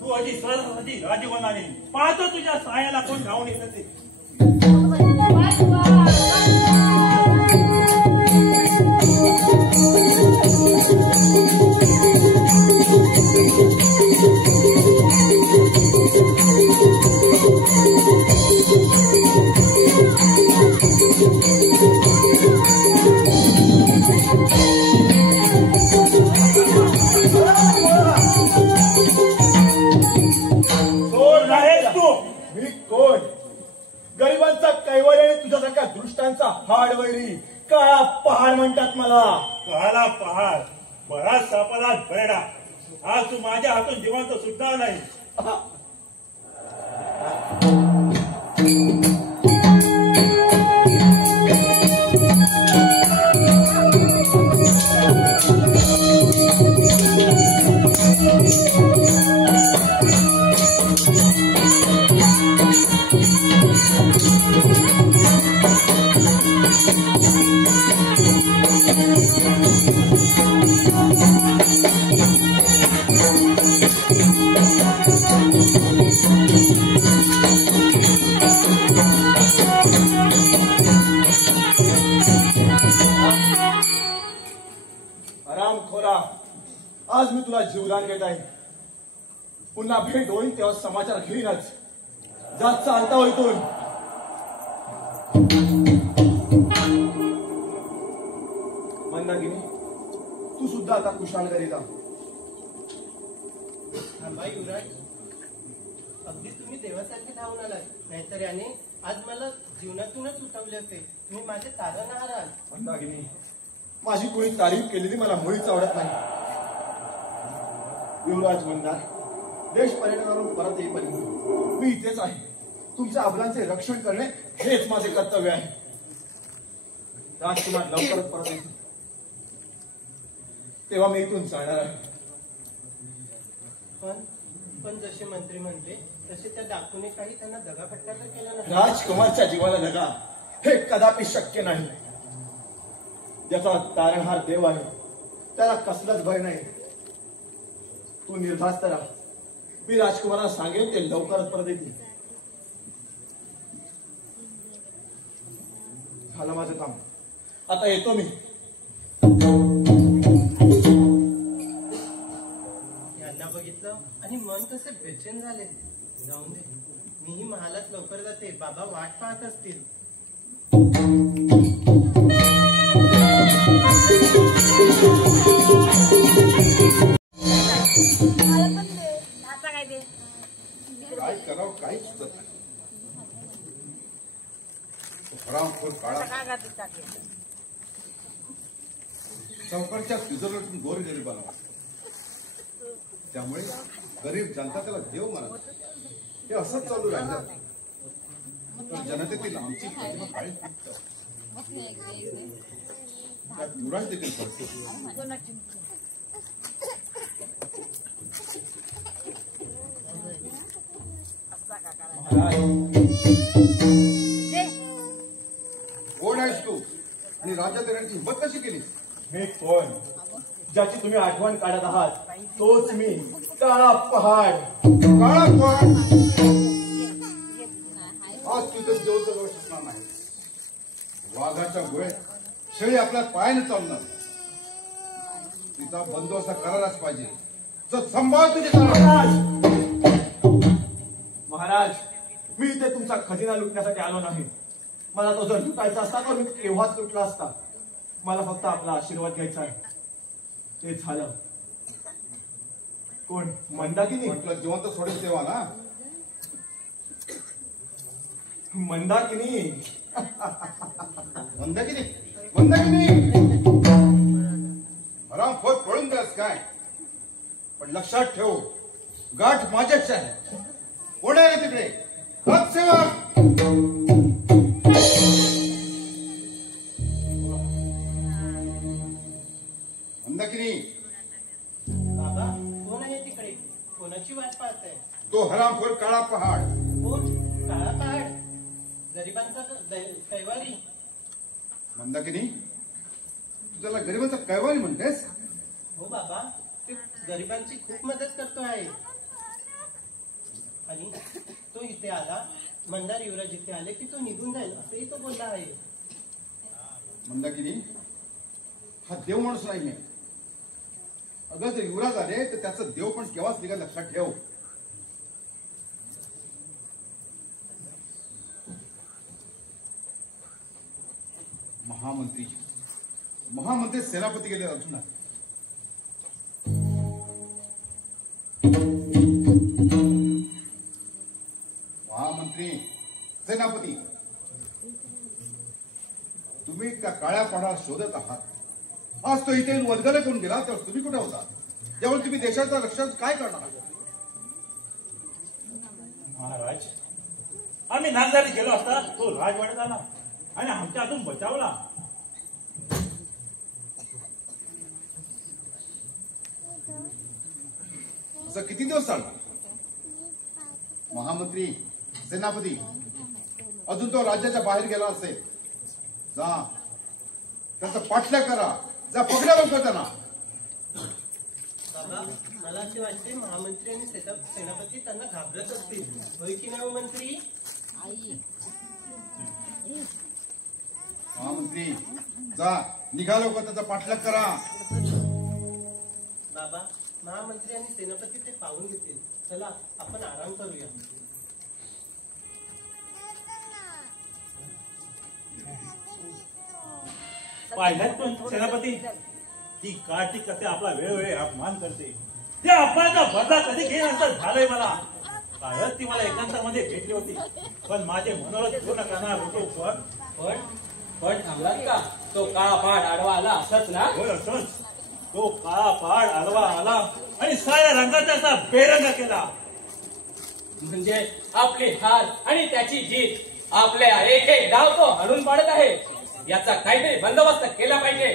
तू अजी सहजासहजी राजवनाने पाहतो तुझ्या सायाला कोण धावून येत असेल. मी कोण? गरिबांचा कैवारी आणि तुझ्यासारख्या दृष्टांचा हाडवैरी. काळा पहाड म्हणतात मला. काळा पहाड, बराच सापाला बेडा. आज तू माझ्या हातून जिवंत सुटणार नाही. जीवदान घेत आहे. पुन्हा भेट होईल तेव्हा समाचार घेईनच. जात चालता हो इथून. मंदाकिनी, तू सुद्धा आता कुशाल घरी जा. थांबा युवराज, अगदी तुम्ही देवासारखे धावून आलाय. नाहीतर याने आज मला जीवनातूनच उठवले असते. तुम्ही माझे तारणहार आहात. मंदाकिनी, माझी कोणी तारीफ केलेली मला मुळीच आवडत नाही. युवराज मंदार, देश पर्यटनावरून परत येईपर्यंत मी इथेच आहे. तुमच्या अबलांचे रक्षण करणे हेच माझे कर्तव्य आहे. राजकुमार लवकरच परत येईल तेव्हा मी इथून जाणार आहे. पण जसे मंत्री म्हणले तसे त्या डाकूने काही त्यांना दगाफटका तर केला नाही. राजकुमारच्या जीवाला लगा हे कदापि शक्य नाही. ज्याचा तारणहार देव आहे त्याला कसलाच भय नाही. तू निर्धास्त राहा. मी राजकुमारांना सांगेन ते लवकरच परत येतील. झालं माझं काम. आता येतो मी. यांना बघितलं आणि मन कसे बेचैन झाले. जाऊन दे, मीही महालात लवकर जाते. बाबा वाट पाहत असतील. काय करावं काहीच सुचत नाही. हरामखोर काळा चौकडच्या तिजोरीतून गोर गरीबाला, त्यामुळे गरीब जनता त्याला देव मानत. हे असंच चालू राहिलं तर जनतेतील आमची प्रतिमा काळी फुटत. त्यात युवराज देखील पडतो. कोण आहेस तू आणि राज्यात येण्याची हिंमत कशी केली? मी कोण? ज्याची तुम्ही आठवण काढत आहात तोच मी, काळा पहाड. काळा पहाड आज तुझं देव जवळ शिकणार नाही. वाघाच्या गोळ्यात शेळी आपल्या पायाने चालणार. तिचा बंदोबस्त करायलाच पाहिजे. जर संभाळ तुझे महाराज, मी इथे तुमचा खजिना लुटण्यासाठी आलो नाही. मला तो जर लुटायचा असता तर मी केव्हाच लुटला असता. मला फक्त आपला आशीर्वाद घ्यायचा आहे. ते झालं. कोण? मंदाकिनी? म्हटलं जिवंत सोडेल तेव्हा ना. मंदाकिनी. मंदाकिनी मंदाकिनी हरामखोर पळून गेलास काय? पण लक्षात ठेव, गाठ माझ्याच आहे. कोण आहे रे तिकडे? सेवक. मंदाकिनी. बाबा, कोण आहे तिकडे? कोणाची वाट पाहताय? तो हरामखोर काळा पहाड. कोण? काळा पहाड? गरिबांचा कैवारी? मंदाकिनी, तू त्याला गरिबांचा कैवारी म्हणतेस? हो बाबा, ते गरिबांची खूप मदत करतो आहे. आणि तो इथे आला, मंदार युवराज इथे आले की तो निघून जाईल असंही तो बोलला आहे. मंदाकिनी, हा देव माणूस नाही मी. अगं जर युवराज आले तर त्याचं देव पण केव्हाच निघा, लक्षात ठेव. महामंत्री सेनापती गेले अजून. महामंत्री सेनापती, तुम्ही त्या काळ्या पहाडात शोधत आहात. आज तो इथे वल्गरे करून गेला तर तुम्ही कुठे होता? त्यामुळे तुम्ही देशाच्या रक्षण काय करणार आहात? महाराज, आम्ही नागदारी गेलो असता तो राजवाड्यात आला आणि आमच्या हातून बचावला. असं किती दिवस चालणार? महामंत्री सेनापती, अजून तो राज्याच्या बाहेर गेला असेल. जा त्याचा पाठल्या करा. जा पकडा लवकर त्यांना. बाबा, मला असे वाटते महामंत्री आणि सेनापती त्यांना घाबरत असतील. होय की नाही मंत्री? महामंत्री जा, निघा लवकर त्याचा पाठलाग करा. बाबा, महामंत्री आणि सेनापती ते पाहून घेतील. चला आपण आराम करूया. पाहिल्यात पण सेनापती, ती काठी कसे आपला वेळोवेळी अपमान करते. त्या अपमानाचा बदला कधी घेईन असं झालंय मला. काळच ती मला एकांतामध्ये भेटली होती, पण माझे मनोरथ पूर्ण करणार होतो. पण थांबलात का? तो काळा पाड आडवा आला असंच ना? होय असंच. तो काळा पाड आडवा आला आणि साऱ्या रंगाचा असा बेरंग केला. म्हणजे आपली हार आणि त्याची जीत, आपल्या एक एक डाव तो हरून पाडत आहे. याचा काहीतरी बंदोबस्त केला पाहिजे.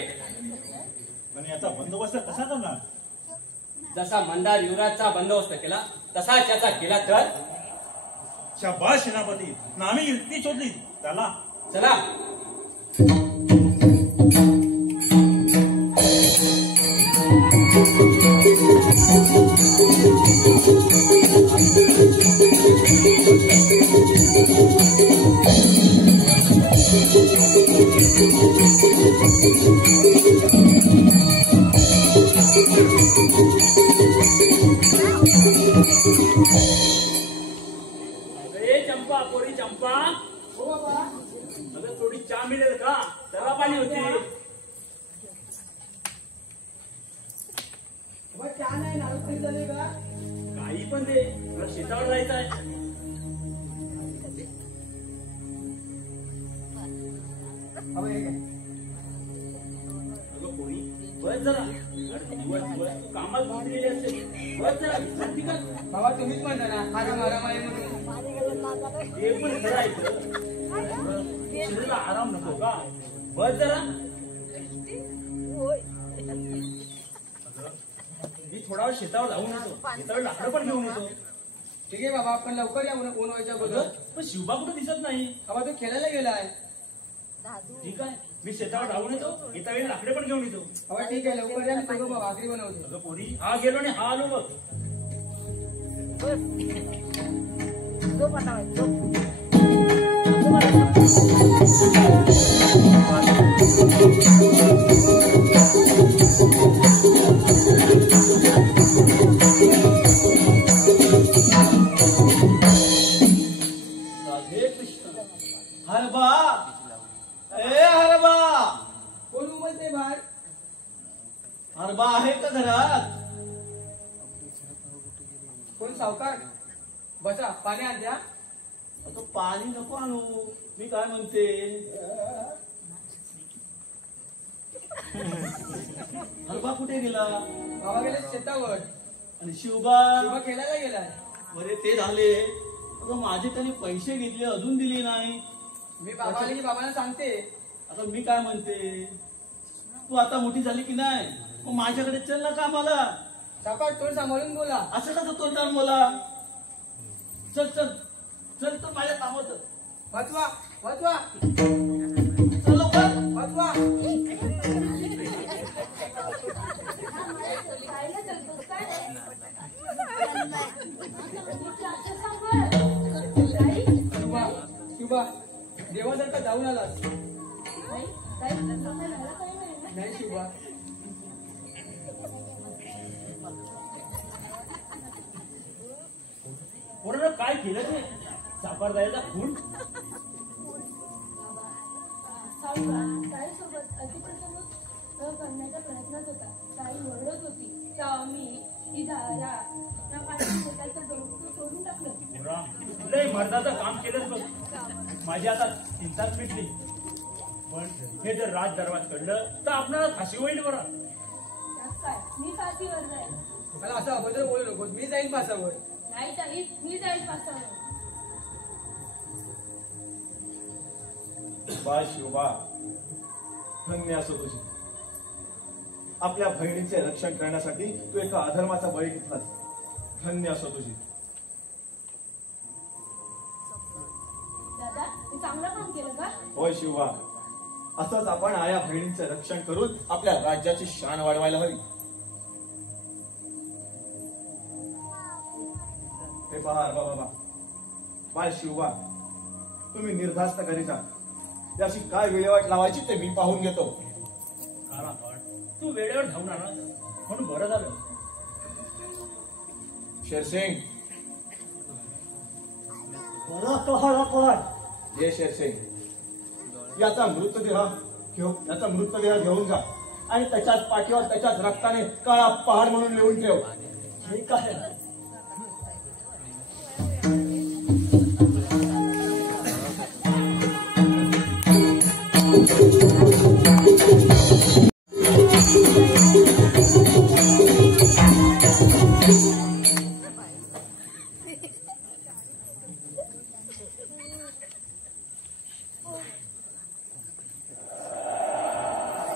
पण याचा बंदोबस्त कसा करणार? जसा मंदार युवराजचा बंदोबस्त केला तसा त्याचा केला तर? शाबास सेनापती, नामी युक्ती शोधली. चला चला. चंपा, पोरी चंपा, हो बाबा, अगं थोडी चहा मिळेल का? त्याला पाणी होती. चहा नाही, नारळ पाणी चालेल का? काही पण दे, मला शेतावर जायचं आहे. अगं पोरी, बस जरा. दिवस तू कामात गुंतलेली असते. बस जरा विश्रांती कर. बाबा तुम्हीच म्हणता ना आराम आराम आहे म्हणून. ते पण करायचं. शरीराला आराम नको का? बस जरा. मी थोडा वेळ शेतावर जाऊन येतो. शेतावर लाकडं पण घेऊन येतो. ठीक आहे बाबा, पण लवकर या ऊन व्हायच्या अगोदर. पण शिवबा कुठे दिसत नाही. बाबा तो खेळायला गेलाय. ठीक आहे, मी शेतावर जाऊन येतो. येता वेळी लाकडे पण घेऊन येतो. बाबा ठीक आहे, लवकर या. मी सगळं भाकरी बनवतो. अगं पोरी, हा गेलो आणि हा आलो बघ. राधे कृष्ण. हरबा, ए हरबा, कोण उमलते बाहेर? हरबा आहे का घरात? कोण सावकार? बसा, पाणी आणत्या. आता पाणी नको आणू. मी काय म्हणते, हरबा कुठे गेला? बाबा गेले शेतावर. आणि शिवबा? शिवबा खेळायला गेलाय. बरे ते झाले. आता माझे त्यांनी पैसे घेतले, अजून दिले नाही. मी बाबा आले की बाबांना सांगते. आता मी काय म्हणते, तू आता मोठी झाली की नाही, मग माझ्याकडे चल ना कामाला. सावकार तोंड सांभाळून बोला. असं कसं तोंडावर बोला? चल चल चल, तर माझ्या कामात वाचवा वाचवा, चल लवकर वाचवा. खायला चलतोस काय? शिवबा, शिवबा, देवासारखा जाऊन आलास. नाही शिवबा. कोणाला काय केलं ते? साकार जायचा खून. ताईसोबत अतिप्रसंग करण्याच्या प्रयत्नात होता. ताई ओरडत होती तेव्हा मी सोडून टाकलं. लय मर्दाचं काम केलंच बघ. माझी आता चिंताच मिटली. पण हे जर राज दरबार कळलं तर आपल्याला फाशी होईल बरं. काय मी फाशीवर जाईल? मला असं अभद्र बोलू नको. मी जाईन फासावर. नाही ताई, मी जाईल फासावर. बा शिवबा, धन्य असो तुझी. आपल्या बहिणीचे रक्षण करण्यासाठी तू एका अधर्माचा बळी घेतलास. धन्य असो तुझी. दादा, मी चांगलं काम केलं का? होय शिवबा, असंच आपण आया बहिणींचे रक्षण करून आपल्या राज्याची शान वाढवायला हवी. हे पहा बाबा, बाय शिवबा, तुम्ही निर्धास्त घरी जा. याची काय विल्हेवाट लावायची ते मी पाहून घेतो. तू वेळेवर धावून आला म्हणून बरं झालं. शेरसिंग, मला कळलं पण हे शेरसिंग, याचा मृतदेह घेऊन जा आणि त्याच्याच पाठीवर त्याच्याच रक्ताने काळा पहाड म्हणून लिहून ठेव. ठीक आहे.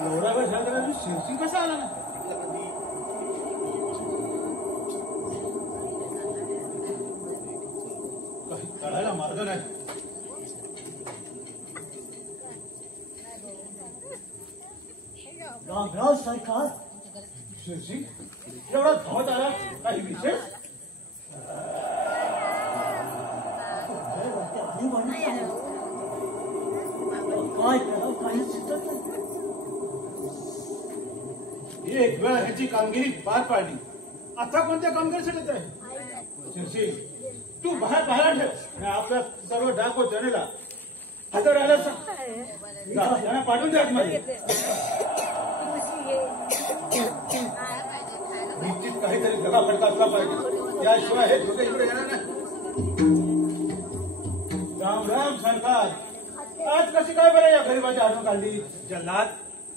एवढा वेळ झाला तरी शेरसिंग कसा आला ना? काही कळायला मार्ग नाही. रामराव सरकार, शेरसिंग एवढा धावत आला, काही विशेष? आधी म्हणून काय करावं काही सुचत नाही. एक वेळ ह्याची कामगिरी पार पाडली, आता कोणत्या कामगिरीसाठी आहे? शेरसिंग, तू बाहेर ठेव आणि आपल्या सर्व डाको जनेला हातावर आला त्यांना पाठवून द्या आतमध्ये. निश्चित काहीतरी जगा फटका असला पाहिजे, याशिवाय हे दोघे इकडे येणार नाही. राम राम सरकार, आज कशी काय बरं या गरीबाची आठवण काढली? जल्लाद,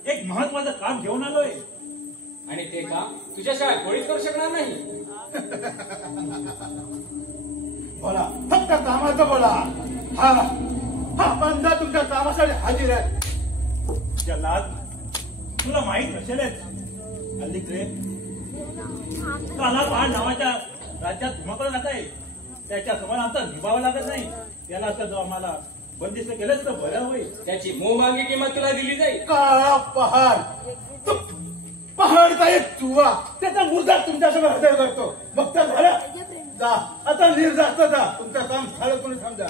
एक महत्वाचं काम घेऊन आलोय. आणि ते काम तुझ्याशिवाय कोणीच करू शकणार नाही. बोला, फक्त कामाचं बोला. हा हा बंदा तुमच्या कामासाठी हाजीर आहे. जल्लाद, तुला माहित नसेलच, अलीकडे काला पहाड नावाच्या राज्यात धुमाकूळ जात आहे. त्याच्या समोर आमचा निभावं लागत नाही. त्याला असं जो आम्हाला बंदिस्त केलंच तर बरं होईल. त्याची मोहमागी किंमत तुला दिली जाईल. काळा पहाड, तो पहाडचा एक चुवा, त्याचा मुर्दा तुमच्यासमोर हजर करतो. मग तर झालं, जा आता निर्जास्त जा. तुमचं काम झालं कोणी समजा.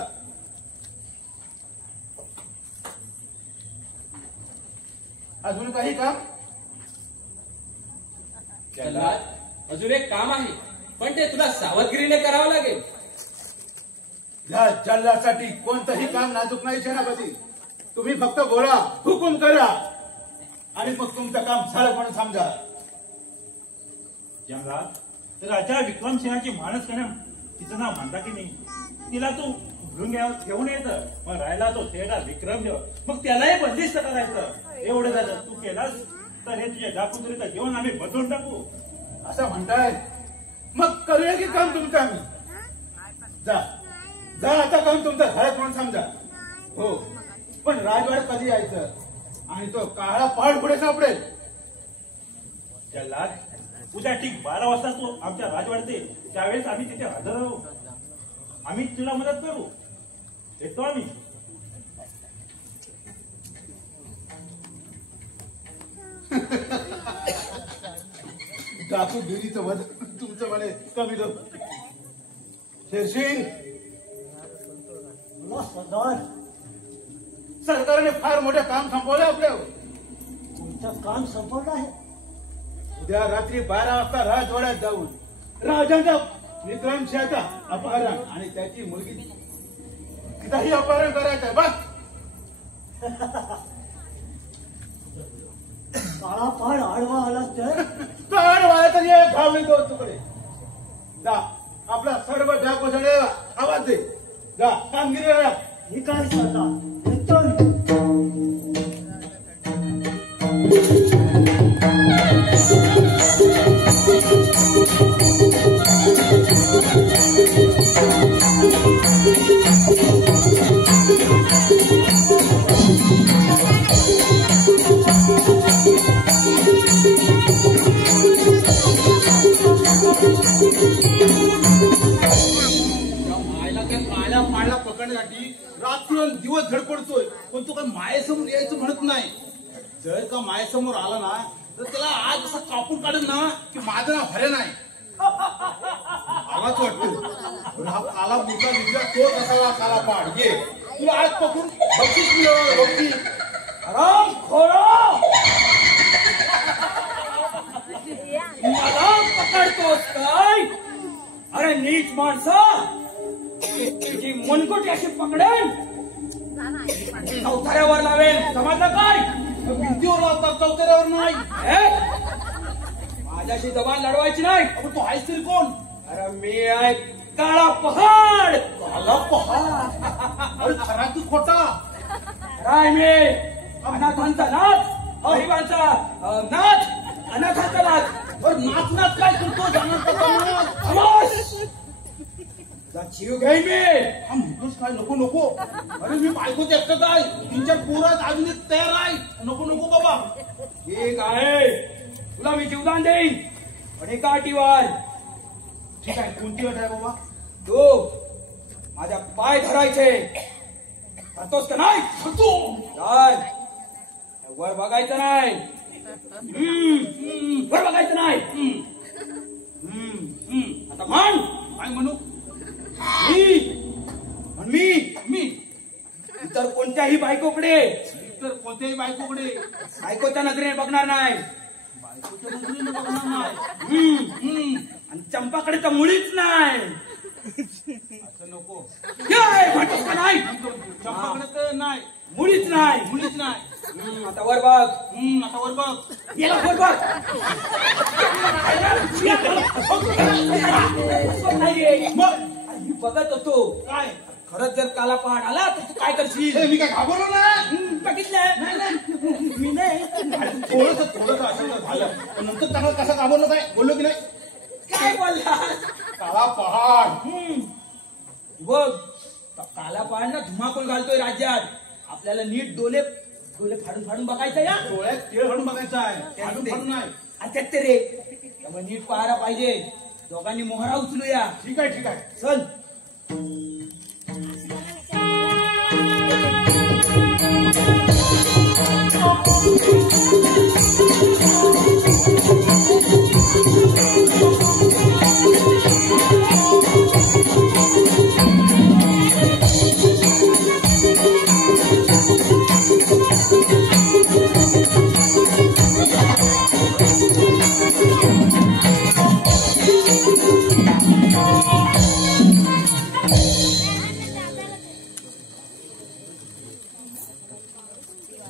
अजून काही काम? जल्लाद, अजून एक काम आहे, पण ते तुला सावधगिरीने करावं लागेल. या जल्लासाठी कोणतंही काम नाजूक नाही सेनापती. तुम्ही फक्त बोला, हुकूम करा आणि मग तुमचं काम झालं म्हणून समजा. जल्लाद, राजा विक्रमसिंहाची मानस कन्या, तिचं नाव मंदाकिनी, तिला तू घेऊन येतं. मग राहिला तो थेटा विक्रम, मग त्यालाही बंदिस्त करायचं. एवढं झालं तू केलास तर हे तुझ्या डाकुदुरीचं जेवण आम्ही बदलून टाकू. असं म्हणताय, मग करूया की काम तुमचं आम्ही. जा जा, आता काम तुमचं झालं म्हणून समजा. हो, पण राजवाड्यात कधी यायचं आणि तो काळा पहाड पुढे सापडेल. जल्लाद, उद्या ठीक 12 वाजता तू आमच्या राजवाड्यात ये. त्यावेळेस आम्ही तिथे हजर राहू. आम्ही तुला मदत करू. येतो आम्ही. डाकूगिरीचं वध तुमचं म्हणे कमी लोक. शेरसिंग, सरदार, सरकारने फार मोठे काम संपवले आपल्यावर. तुमचं काम संपवलं आहे. उद्या रात्री 12 वाजता राजवाड्यात जाऊन राजांच्या विक्रमसिंहाचा अपहरण आणि त्याची मुलगी तिथंही अपहरण करायचं आहे. बस, काळा पहाड आडवा आला तर काढ वाळ्यात एक घावली 2 तुकडे. जा, आपला सर्व डाको जनेला आवाज दे. जा, कामगिरी करा. ही काय सरदार, येतो मी. काळ्या पाळला पकडण्यासाठी रात्रंदिवस धडपडतोय, पण तो काय मायेसमोर यायचं म्हणत नाही. जर का मायेसमोर आला ना तर त्याला आज असं कापून काढून ना की माझं नाव हरे नाही आलाच वाटतो. हा काला मुद्दा निघला तोच असावा काला पाड. ये तुला आज पकडून बक्षीस मिळवणार. बक्षीस राम खोरा, मला पकडतोस काय? अरे नीच माणसं, तुझी मनकोटी अशी पकडेन, चौथऱ्यावर लावेल. समजलं काय? भिंतीवर लावतात, चौथऱ्यावर नाही. माझ्याशी जबान लढवायची नाही. तू आहेस तरी कोण? अरे मी आहे काळा पहाड. काला पहाड? अरे खरा की खोटा? राय मी अनाथांचा नाच, गरिबांचा नाच, अनाथांचा नाच. नाच नाच काय करतो? जीव घेई मी. म्हणतोस काय? नको नको. अरे मी बायकोच एकटंच आहे, 3-4 पोरं अजून तयार आहे. नको नको बाबा. ठीक आहे, तुला मी जीवदान देईन, पण एका अटीवर. ठीक आहे, कोणती अट आहे बाबा? तू माझ्या पाय धरायचे. धरतोस का नाही? धर. वर बघायचं नाही. वर बघायचं नाही. आता म्हण. काय म्हणू? मी इतर कोणत्याही बायकोकडे, तर कोणत्याही बायकोकडे बायकोच्या नजरेने बघणार नाही. बायकोच्या नजरेने बघणार नाही. आणि चंपाकडे तर मुळीच नाही. असं नको. म्हणतोस का नाही? चंपाकडे तर नाही, मुळीच नाही. मुलीच नाही. आता वर बघ. आता वर बघ. गेला वर बघ. मी बघत होतो. काय? खरंच जर काला पहाड आला तर तू काय करशील? मी काय घाबरलो नाही. बघितलं मी नाही. थोडस असं झालं, पण नंतर त्याला कसं घाबरलं काय? बोललो की नाही? काय बोलला? काळा पहाड. बघ, काला पहाड ना धुमाकूळ घालतोय राज्यात. आपल्याला नीट डोले फाडून फाडून बघायचं या. डोळ्यात तेल घालून बघायचं आहे, फाडून फाडून नाही. आता ते रे, त्यामुळे नीट पाहायला पाहिजे. दोघांनी मोहरा उचलूया. ठीक आहे, ठीक आहे. चल.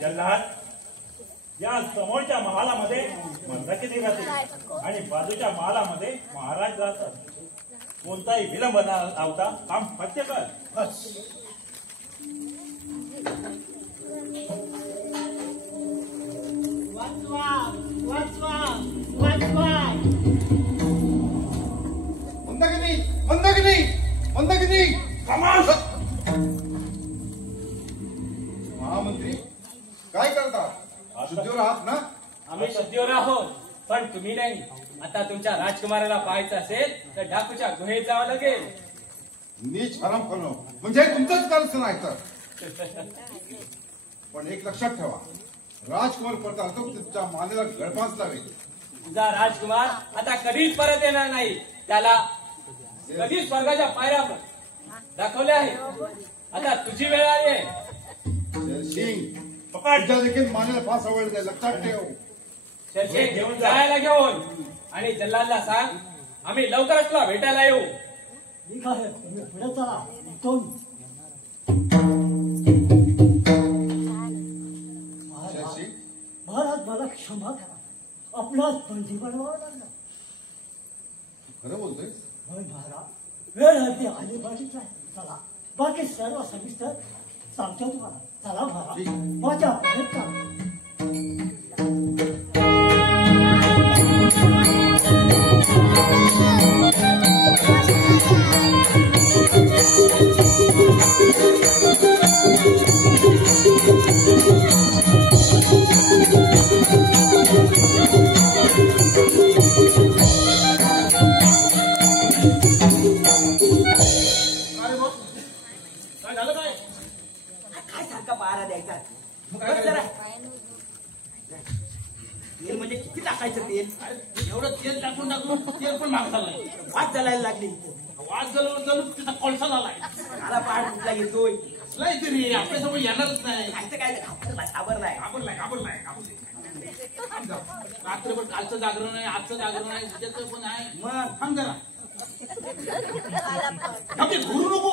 जल्हाद, या समोरच्या महालामध्ये मंदाकिनी राहते आणि बाजूच्या महालामध्ये महाराज राहतात. कोणताही विलंब न लावता काम फत्य कर. मंदाकिनी, मंदाकिनी, मंदाकिनी. महामंत्री काय करता? शुद्धीवर आहात ना? आम्ही शुद्धीवर आहोत, पण तुम्ही नाही. आता तुमच्या राजकुमाराला पाहायचं असेल तर डाकूच्या गुहेत जावं लागेल. नीच हराम करणं म्हणजे तुमचंच कालच नाही तर. पण एक लक्षात ठेवा, राजकुमार परत आलो तुमच्या मानेला गळफास लावेल. तुझा राजकुमार आता कधीच परत येणार नाही. त्याला कधीच स्वर्गाच्या पायऱ्या दाखवल्या आहे. आता तुझी वेळ आली आहे. सिंग तुझ्या देखील मानेला फास आवडते, लक्षात ठेव. घेऊन जायला घेऊन आणि जल्लादला सांग आम्ही लवकरच तुला भेटायला येऊ. ठीक आहे, तुम्ही पुढे चला. इथून महाराज मला क्षमा करा, आपलाच बंदी बनवावं लागलं. खरं बोलतोय? होय महाराज, वेळ अगदी आली पाहिजेच आहे. चला, बाकी सर्व सविस्तर सांगतो तुम्हाला. चला महाराज, माझ्या पुढे चला. काय झालं? काय काय सारखा पहारा द्यायचा? बस जरा. तेल म्हणजे किती टाकायचं तेल? एवढं तेल टाकून तेल पण महाग झालंय. वाद चालायला लागली इथं. वाद झालं तिचा कोळसा झालाय. मला पहाड कुठला येतोय? नाही तरी आपल्यासमोर येणारच नाही. खायचं काय घाबरलाय. घाबरलाय. रात्रभर कालचं जागरण आहे, आजचं जागरण आहे, उद्याचं पण आहे. मग थांब जरा. नक्की घुरू नको.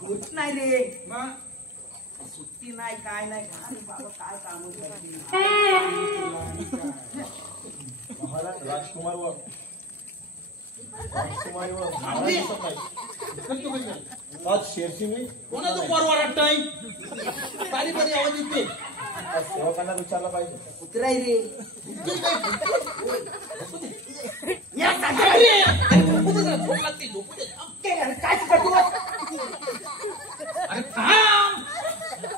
घुरत नाही रे. मग सुट्टी नाही काय नाही बाबा काय काम राजकुमार व आज शेरसिंग कोणाचं परवाडत नाही. बारी बारी आवाज येते. सेवकांना विचारला पाहिजे. उतराय रे. काय करतो अरे थांब.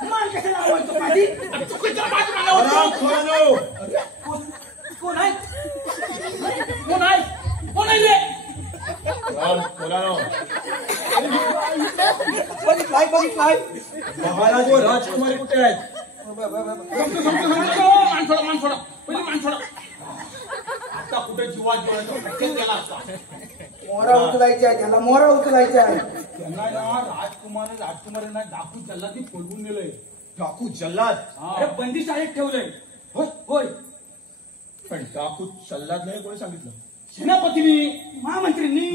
मान कशाला आवडतो माझी. कोण आहे कोण आहे कोण आहे रे. बघितलाय महाराज व राजकुमारी कुठे आहेत. मानसोडा पहिले मानसोडा. आता कुठे जीवात गेला असता. मोहरा उचलायचा आहे त्याला. मोहरा उचलायचा आहे त्यांना ना राजकुमारींना डाकू जल्लादी पळवून नेलंय. डाकू जल्लाद. अरे बंदीशाळेत ठेवलंय. होय पण डाकू जल्लाद नाही कोणी सांगितलं. सेनापतींनी महामंत्रींनी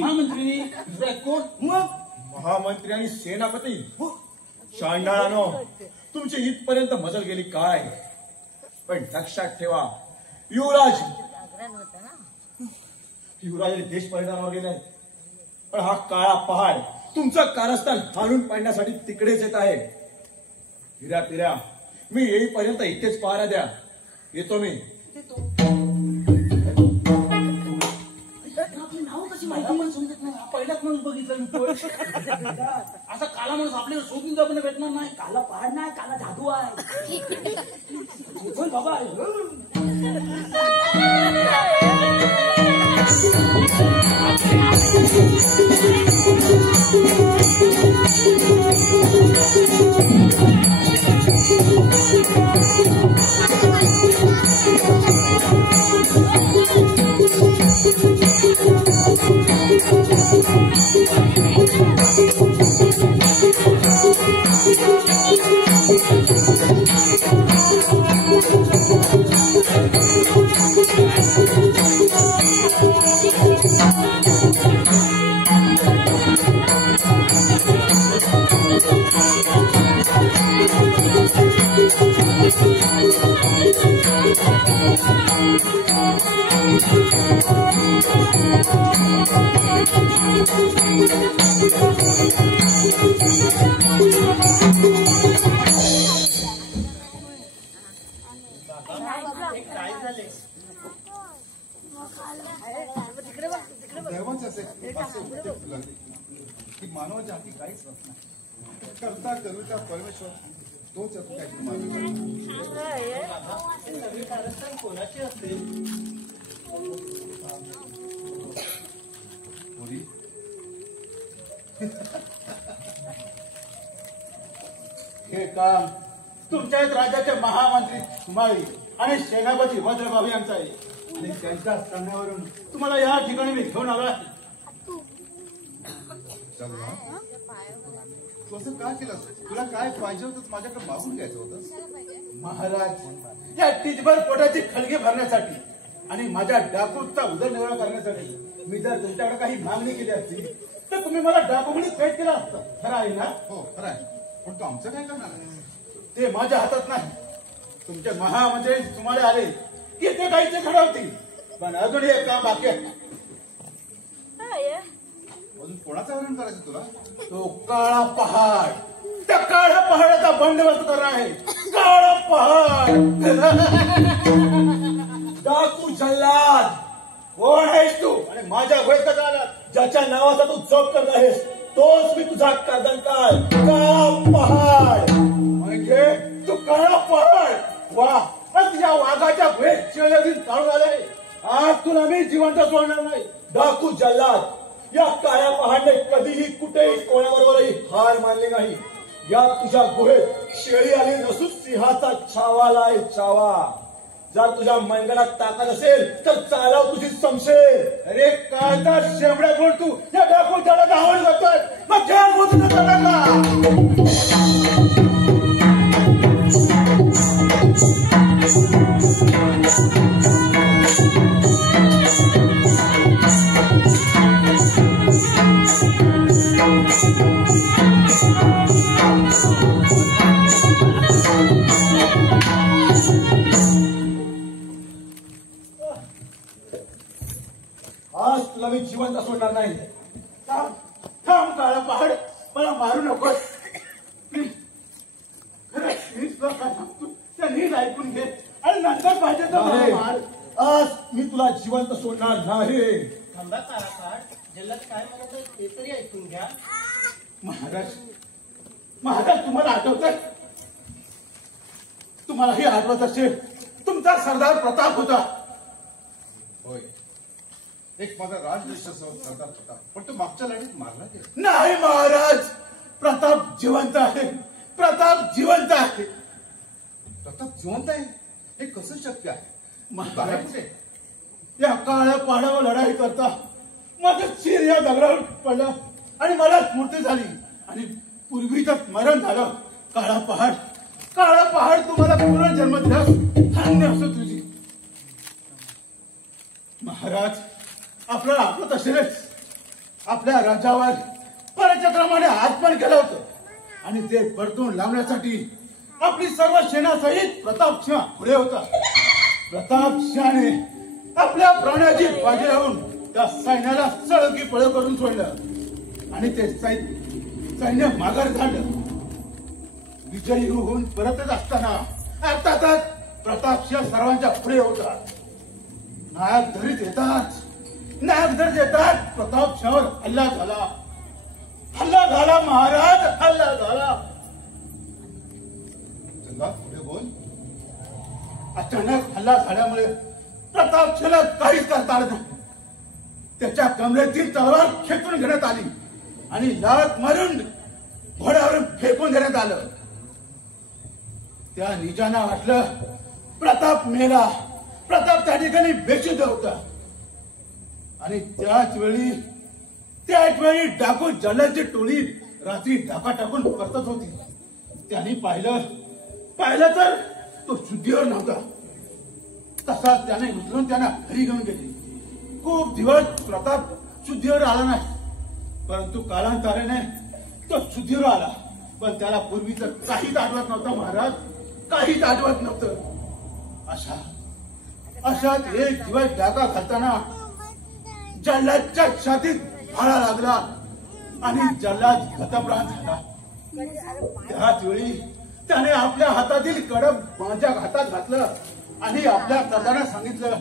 कोण मग महामंत्री आणि सेनापती. शांडाळानो तुमची इथपर्यंत मजल गेली काय. पण लक्षात ठेवा युवराजाने देश परिणामावर गेले. पण हा काळा पहाड तुमचं कारस्थान हाणून पाडण्यासाठी तिकडेच येत आहे. फिरा फिरा मी येईपर्यंत इथेच पहारा द्या. येतो मी. पहिल्याच माणूस बघितलं. असा काला माणूस आपल्याला शोधून जाऊन भेटणार नाही. काला पहाड नाही काला जादू आहे. बोल बाबा. दैवाचे असे की मानवाच्या हाती काहीच नाही. करता करूचा परमेश्वर तोच काहीतरी कोणाचे असेल. हे काम तुमच्याच राज्याचे महामंत्री सुमाळी आणि सेनापती वज्रबाबू यांचा आहे. आणि त्यांच्या सांगण्यावरून तुम्हाला या ठिकाणी मी घेऊन आलो आहे. तू असं काय केलं. तुला काय पाहिजे होतं माझ्याकडे मागून घ्यायचं होतं. महाराज या टिचभर पोटाची खळगी भरण्यासाठी आणि माझ्या डाकूचा उदरनिर्वाह करण्यासाठी मी जर तुमच्याकडे काही मागणी केली असती तर तुम्ही मला डाकू म्हणून कैद केला असता. खरं आहे ना. हो खरं आहे. पण तू आमचं काय करणार आहे. ते माझ्या हातात नाही. तुमचे महामंत्री तुम्हाला आले की ते काहीचे घडवतील. पण अजून एक काम बाकी आहे. अजून कोणाचं हरण करायचं तुला. तो काळा पहाड. त्या काळ्या पहाडाचा बंदोबस्त करणार आहे. काळा पहाड. डाकू जल्लाद कोण आहेस तू आणि माझ्या गोळ्यात कसा आला. ज्याच्या नावाचा तू जप करत आहेस तोच मी तुझा कर्दनकाळ. काळा पहाड म्हणजे तू काळा पहाड. वा तुझ्या वाघाच्या भेट चिळेतील काढून आले. आज तुला मी जिवंत सोडणार नाही. डाकू जल्लाद या काळ्या पहाडने कधीही कुठेही कोणाबरोबरही हार मानली नाही. या तुझ्या गुहेत शेळी आली नसून सिंहाचा छावाला आहे छावा. जर तुझ्या मनगडात ताकद असेल तर चालव तुझी समशेर. अरे काळचा शेवड्या कोण तू या डाकू जल्लाद आवड करतोय. मग घ्या बोलतो का नाही थांब थांब काळा पहाड मला मारू नकोस नीट ऐकून घे आणि नंतर पाहिजे तर मला मार आज मी तुला जिवंत सोडणार नाही थांबा काळा पहाड जल्लाद काय म्हणत आहे ते तरी ऐकून घ्या. महाराज महाराज तुम्हाला आठवतंय तुम्हाला हे आठवत असेल तुमचा सरदार प्रताप होता. होय एक माझा राजदेशाचा सरदार प्रताप पण तो मागच्या लढीत मारला गेला. नाही महाराज प्रताप जिवंत आहे प्रताप जिवंत आहे. प्रताप जिवंत आहे हे कसं शक्य आहे? महाराज या काळ्या पहाडावर लढाई करता माझं शिर या दगडावर पडलं आणि मला स्मृती झाली आणि पूर्वीच मरण झालं. काळा पहाड तुम्हाला पुनर्जन्म दिलास धन्य असो तुझी. महाराज आपल्याला आठवत असेलच आपल्या राज्यावर परचक्रमाने आगमन केलं होतं आणि ते परतून लावण्यासाठी आपली सर्व सेनासहित प्रतापसिंह पुढे होता. प्रतापसिंहाने आपल्या प्राण्याची बाजी लावून त्या सैन्याला सळकी पळ करून सोडलं आणि ते सैन्य माघार काढलं. विजयी होऊन परतच असताना अर्थातच प्रतापसिंह सर्वांच्या पुढे होता. नायक धरीत येतात प्रतापसिंहावर हल्ला झाला महाराज हल्ला झाला. चंदा पुढे बोल. अचानक हल्ला झाल्यामुळे प्रतापसिंहाला काहीच करता आलं नाही. त्याच्या कमरेतील तलवार खेचून घेण्यात आली आणि लात मारून घोड्यावरून फेकून देण्यात आलं. त्या निजांना वाटलं प्रताप मेला प्रताप त्या ठिकाणी बेशुद्ध होता आणि त्याच वेळी डाकू जल्लादची टोळी रात्री ढाका टाकून परतत होती. त्यांनी पाहिलं तर तो शुद्धीवर नव्हता. तसाच त्याने उचलून त्यांना घरी घेऊन गेले. खूप दिवस प्रताप शुद्धीवर आला नाही परंतु कालांतराने तो शुद्धीवर आला. पण त्याला पूर्वीच काहीच आठवत नव्हतं महाराज काहीच आठवत नव्हतं. अशात एक दिवस डाका घालताना जल्लादच्या छातीत भाळा लागला आणि जल्लाद गतप्राण झाला. त्याच वेळी त्याने आपल्या हातातील कडब माझ्या हातात घातलं आणि आपल्या सरदारांना सांगितलं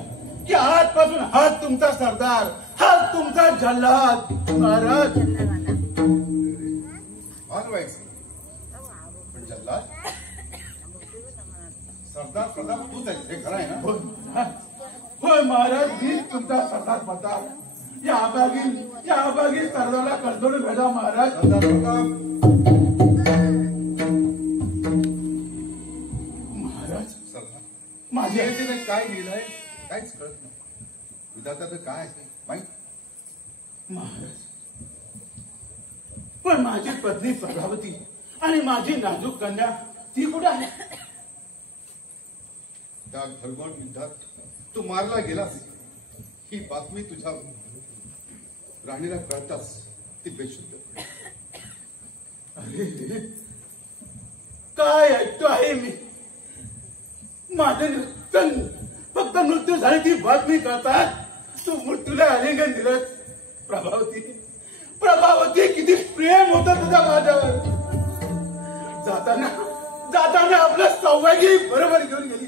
की आजपासून हा तुमचा सरदार हा तुमचा जल्लाद. महाराज पण जल्लाद सरदार प्रताप तूच आहे हे खरं आहे ना? होय महाराज मी तुमचा सरदार प्रताप. या अभागी सरदाराला कंटोळून भेटा महाराज. सरदार प्रताप महाराज सरदार माझे माझ्या काय लिहिलंय काहीच कळत नाही. विधात्याचं काय आहे माहित? महाराज पण माझी पत्नी प्रभावती आणि माझी नाजूक कन्या ती कुठे आहे? त्या घरगोण युद्धात तू मारला गेलास ही बातमी तुझ्या राणीला कळताच ती बेशुद्ध. अरे काय ऐकतो आहे मी. माझे फक्त मृत्यू झाली ती बातमी कळतात तू मृत्यूला आलिंगन दिलं. प्रभावती किती प्रेम होतं तुझा माझ्यावर. जाताना आपलं सौभाग्य बरोबर घेऊन गेली.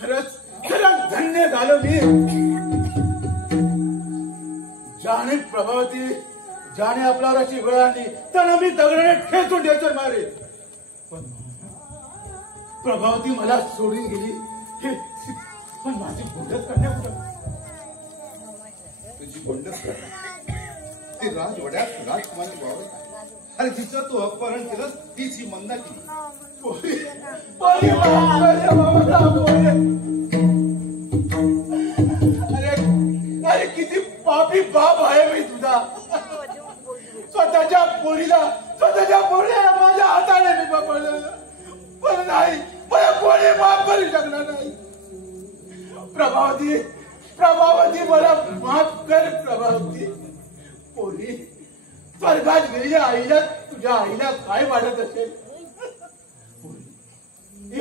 खरंच धन्य झालो मी. ज्याने आपल्यावर अशी वेळ आणली त्यानं मी दगडाने ठेचून ठेचून मारे. पण प्रभावती मला सोडून गेली. पण माझी गोंडस करण्यात तुझी गोंडस ती राजवाड्यात राजकुमारी वावर. अरे तिचं तू अपहरण केलंस तीच ही मंदा केली. अरे किती पापी बाप आहे मी तुझा. स्वतःच्या पोरीला माझ्या हाताने मी पकडलं. पण नाही मला कोणी माफ करू शकणार नाही. प्रभावती मला माफ कर प्रभावती. पोरी स्वर्गात गेलेल्या आईला तुझ्या आईला काय वाटत असेल.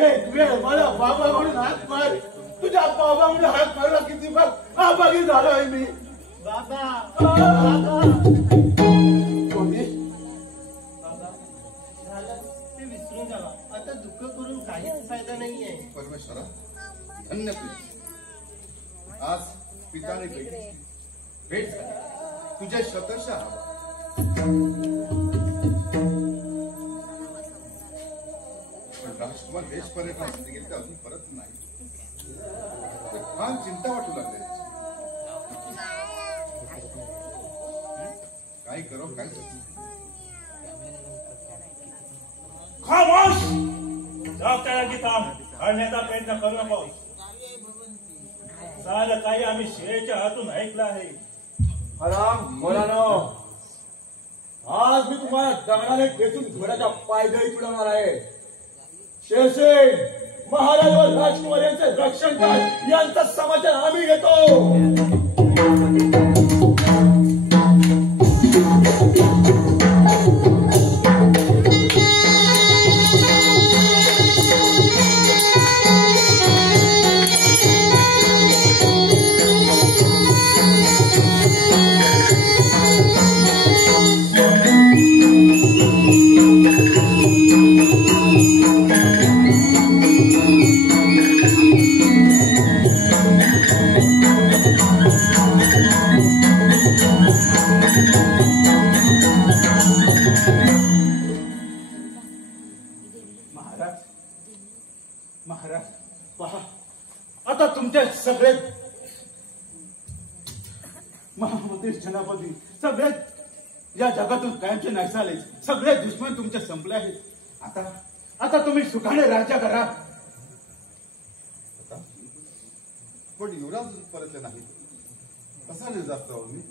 एक वेळ मला बाबा म्हणून हात मार. तुझ्या बाबा म्हणून हात मारला किती बघ आभागी झालो आहे मी. बाबा बाबा कोणी बाबा झालं ते विसरून जावा. आता दुःख करून काहीच फायदा नाहीये. परमेश्वरा धन्य पिता, आज पिताने भेट झाली. तुझ्या शतशः हवा. पण राजकुमार देश पर्यटनासाठी गेले, ते अजून परत नाही. ते फार चिंता वाटू लागले. काय करो काय खामोश. जबाबदारी काम करण्याचा प्रयत्न करू नकोस. सारं काही आम्ही शेळीच्या हातून ऐकलं आहे. हराम मुलांनो, आज मी तुम्हाला दगडाने खेचून घोड्याच्या पायदळी तुडवणार आहे. शेषे महाराज व राजकुमार यांचे रक्षण कर, यांचा समाचार आम्ही घेतो. महाराज पहा, आता तुमचे सगळे महामंत्री सेनापती सगळे या जगातून कायमचे नाही झाले. सगळे दुश्मन तुमचे संपले आहेत. आता तुम्ही सुखाने राज्य करा. पण युवराज परतले नाही, कसा निर्धास्त आहो मी?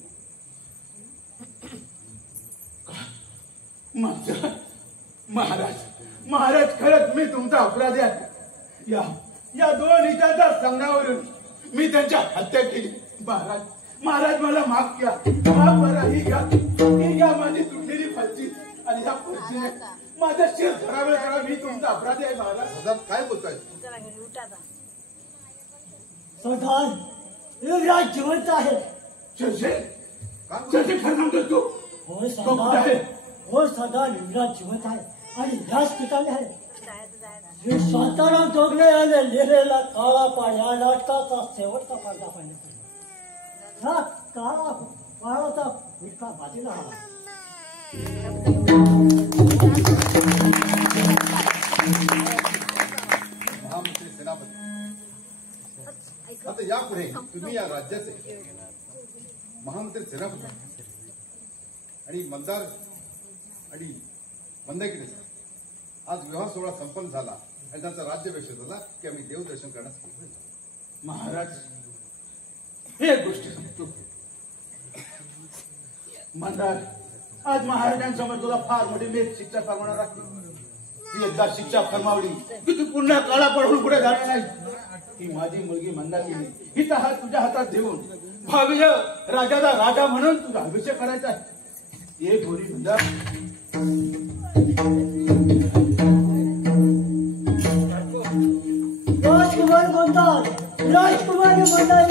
महाराज खरंच मी तुमचा अपराधी आहे. या दोन इजाच्या संघावरून मी त्यांच्या हत्या केली. महाराज मला माफ करा. ही घ्या माझी तुटलेली फलची, आणि या फलचीने माझं शिर धरावे करा. मी तुमचा अपराधी आहे महाराज. सदात काय बोलताय? सरदार, युवराज जिवंत आहे. शशी खरं सांगतो तू? हो सरदार, युवराज जिवंत आहे आणि याच ठिकाणी आहे. श्री शांताराम जोगले याने लिहिलेला काळा पाड या नाटकाचा शेवटचा पडदा पाडण्यात हा काळा पाडाचा विटका बाजूला हवा. महामंत्री सेनापती, आता यापुढे तुम्ही या राज्याचे महामंत्री सेनापती आणि मंदार आणि मंदाकिनी आज विवाह सोहळा संपन्न झाला आणि त्यांचा राज्याभिषेक झाला की आम्ही देवदर्शन करण्यास गेलो. महाराज एक गोष्ट सांगतो. मंदार, आज महाराजांसमोर तुला फार मोठी मी शिक्षा फरमावणार आहे. ती एकदा शिक्षा फरमावली की तू पुन्हा काळा पडून पुढे जाणार नाही. ही माझी मुलगी मंदाकिनी, ही तर तुझ्या हातात देऊन भावी राजाचा राजा म्हणून तुझा अभिषेक करायचा आहे. ये गोरी मंदार. राजकुमार म्हणतात, राजकुमारी म्हणतात.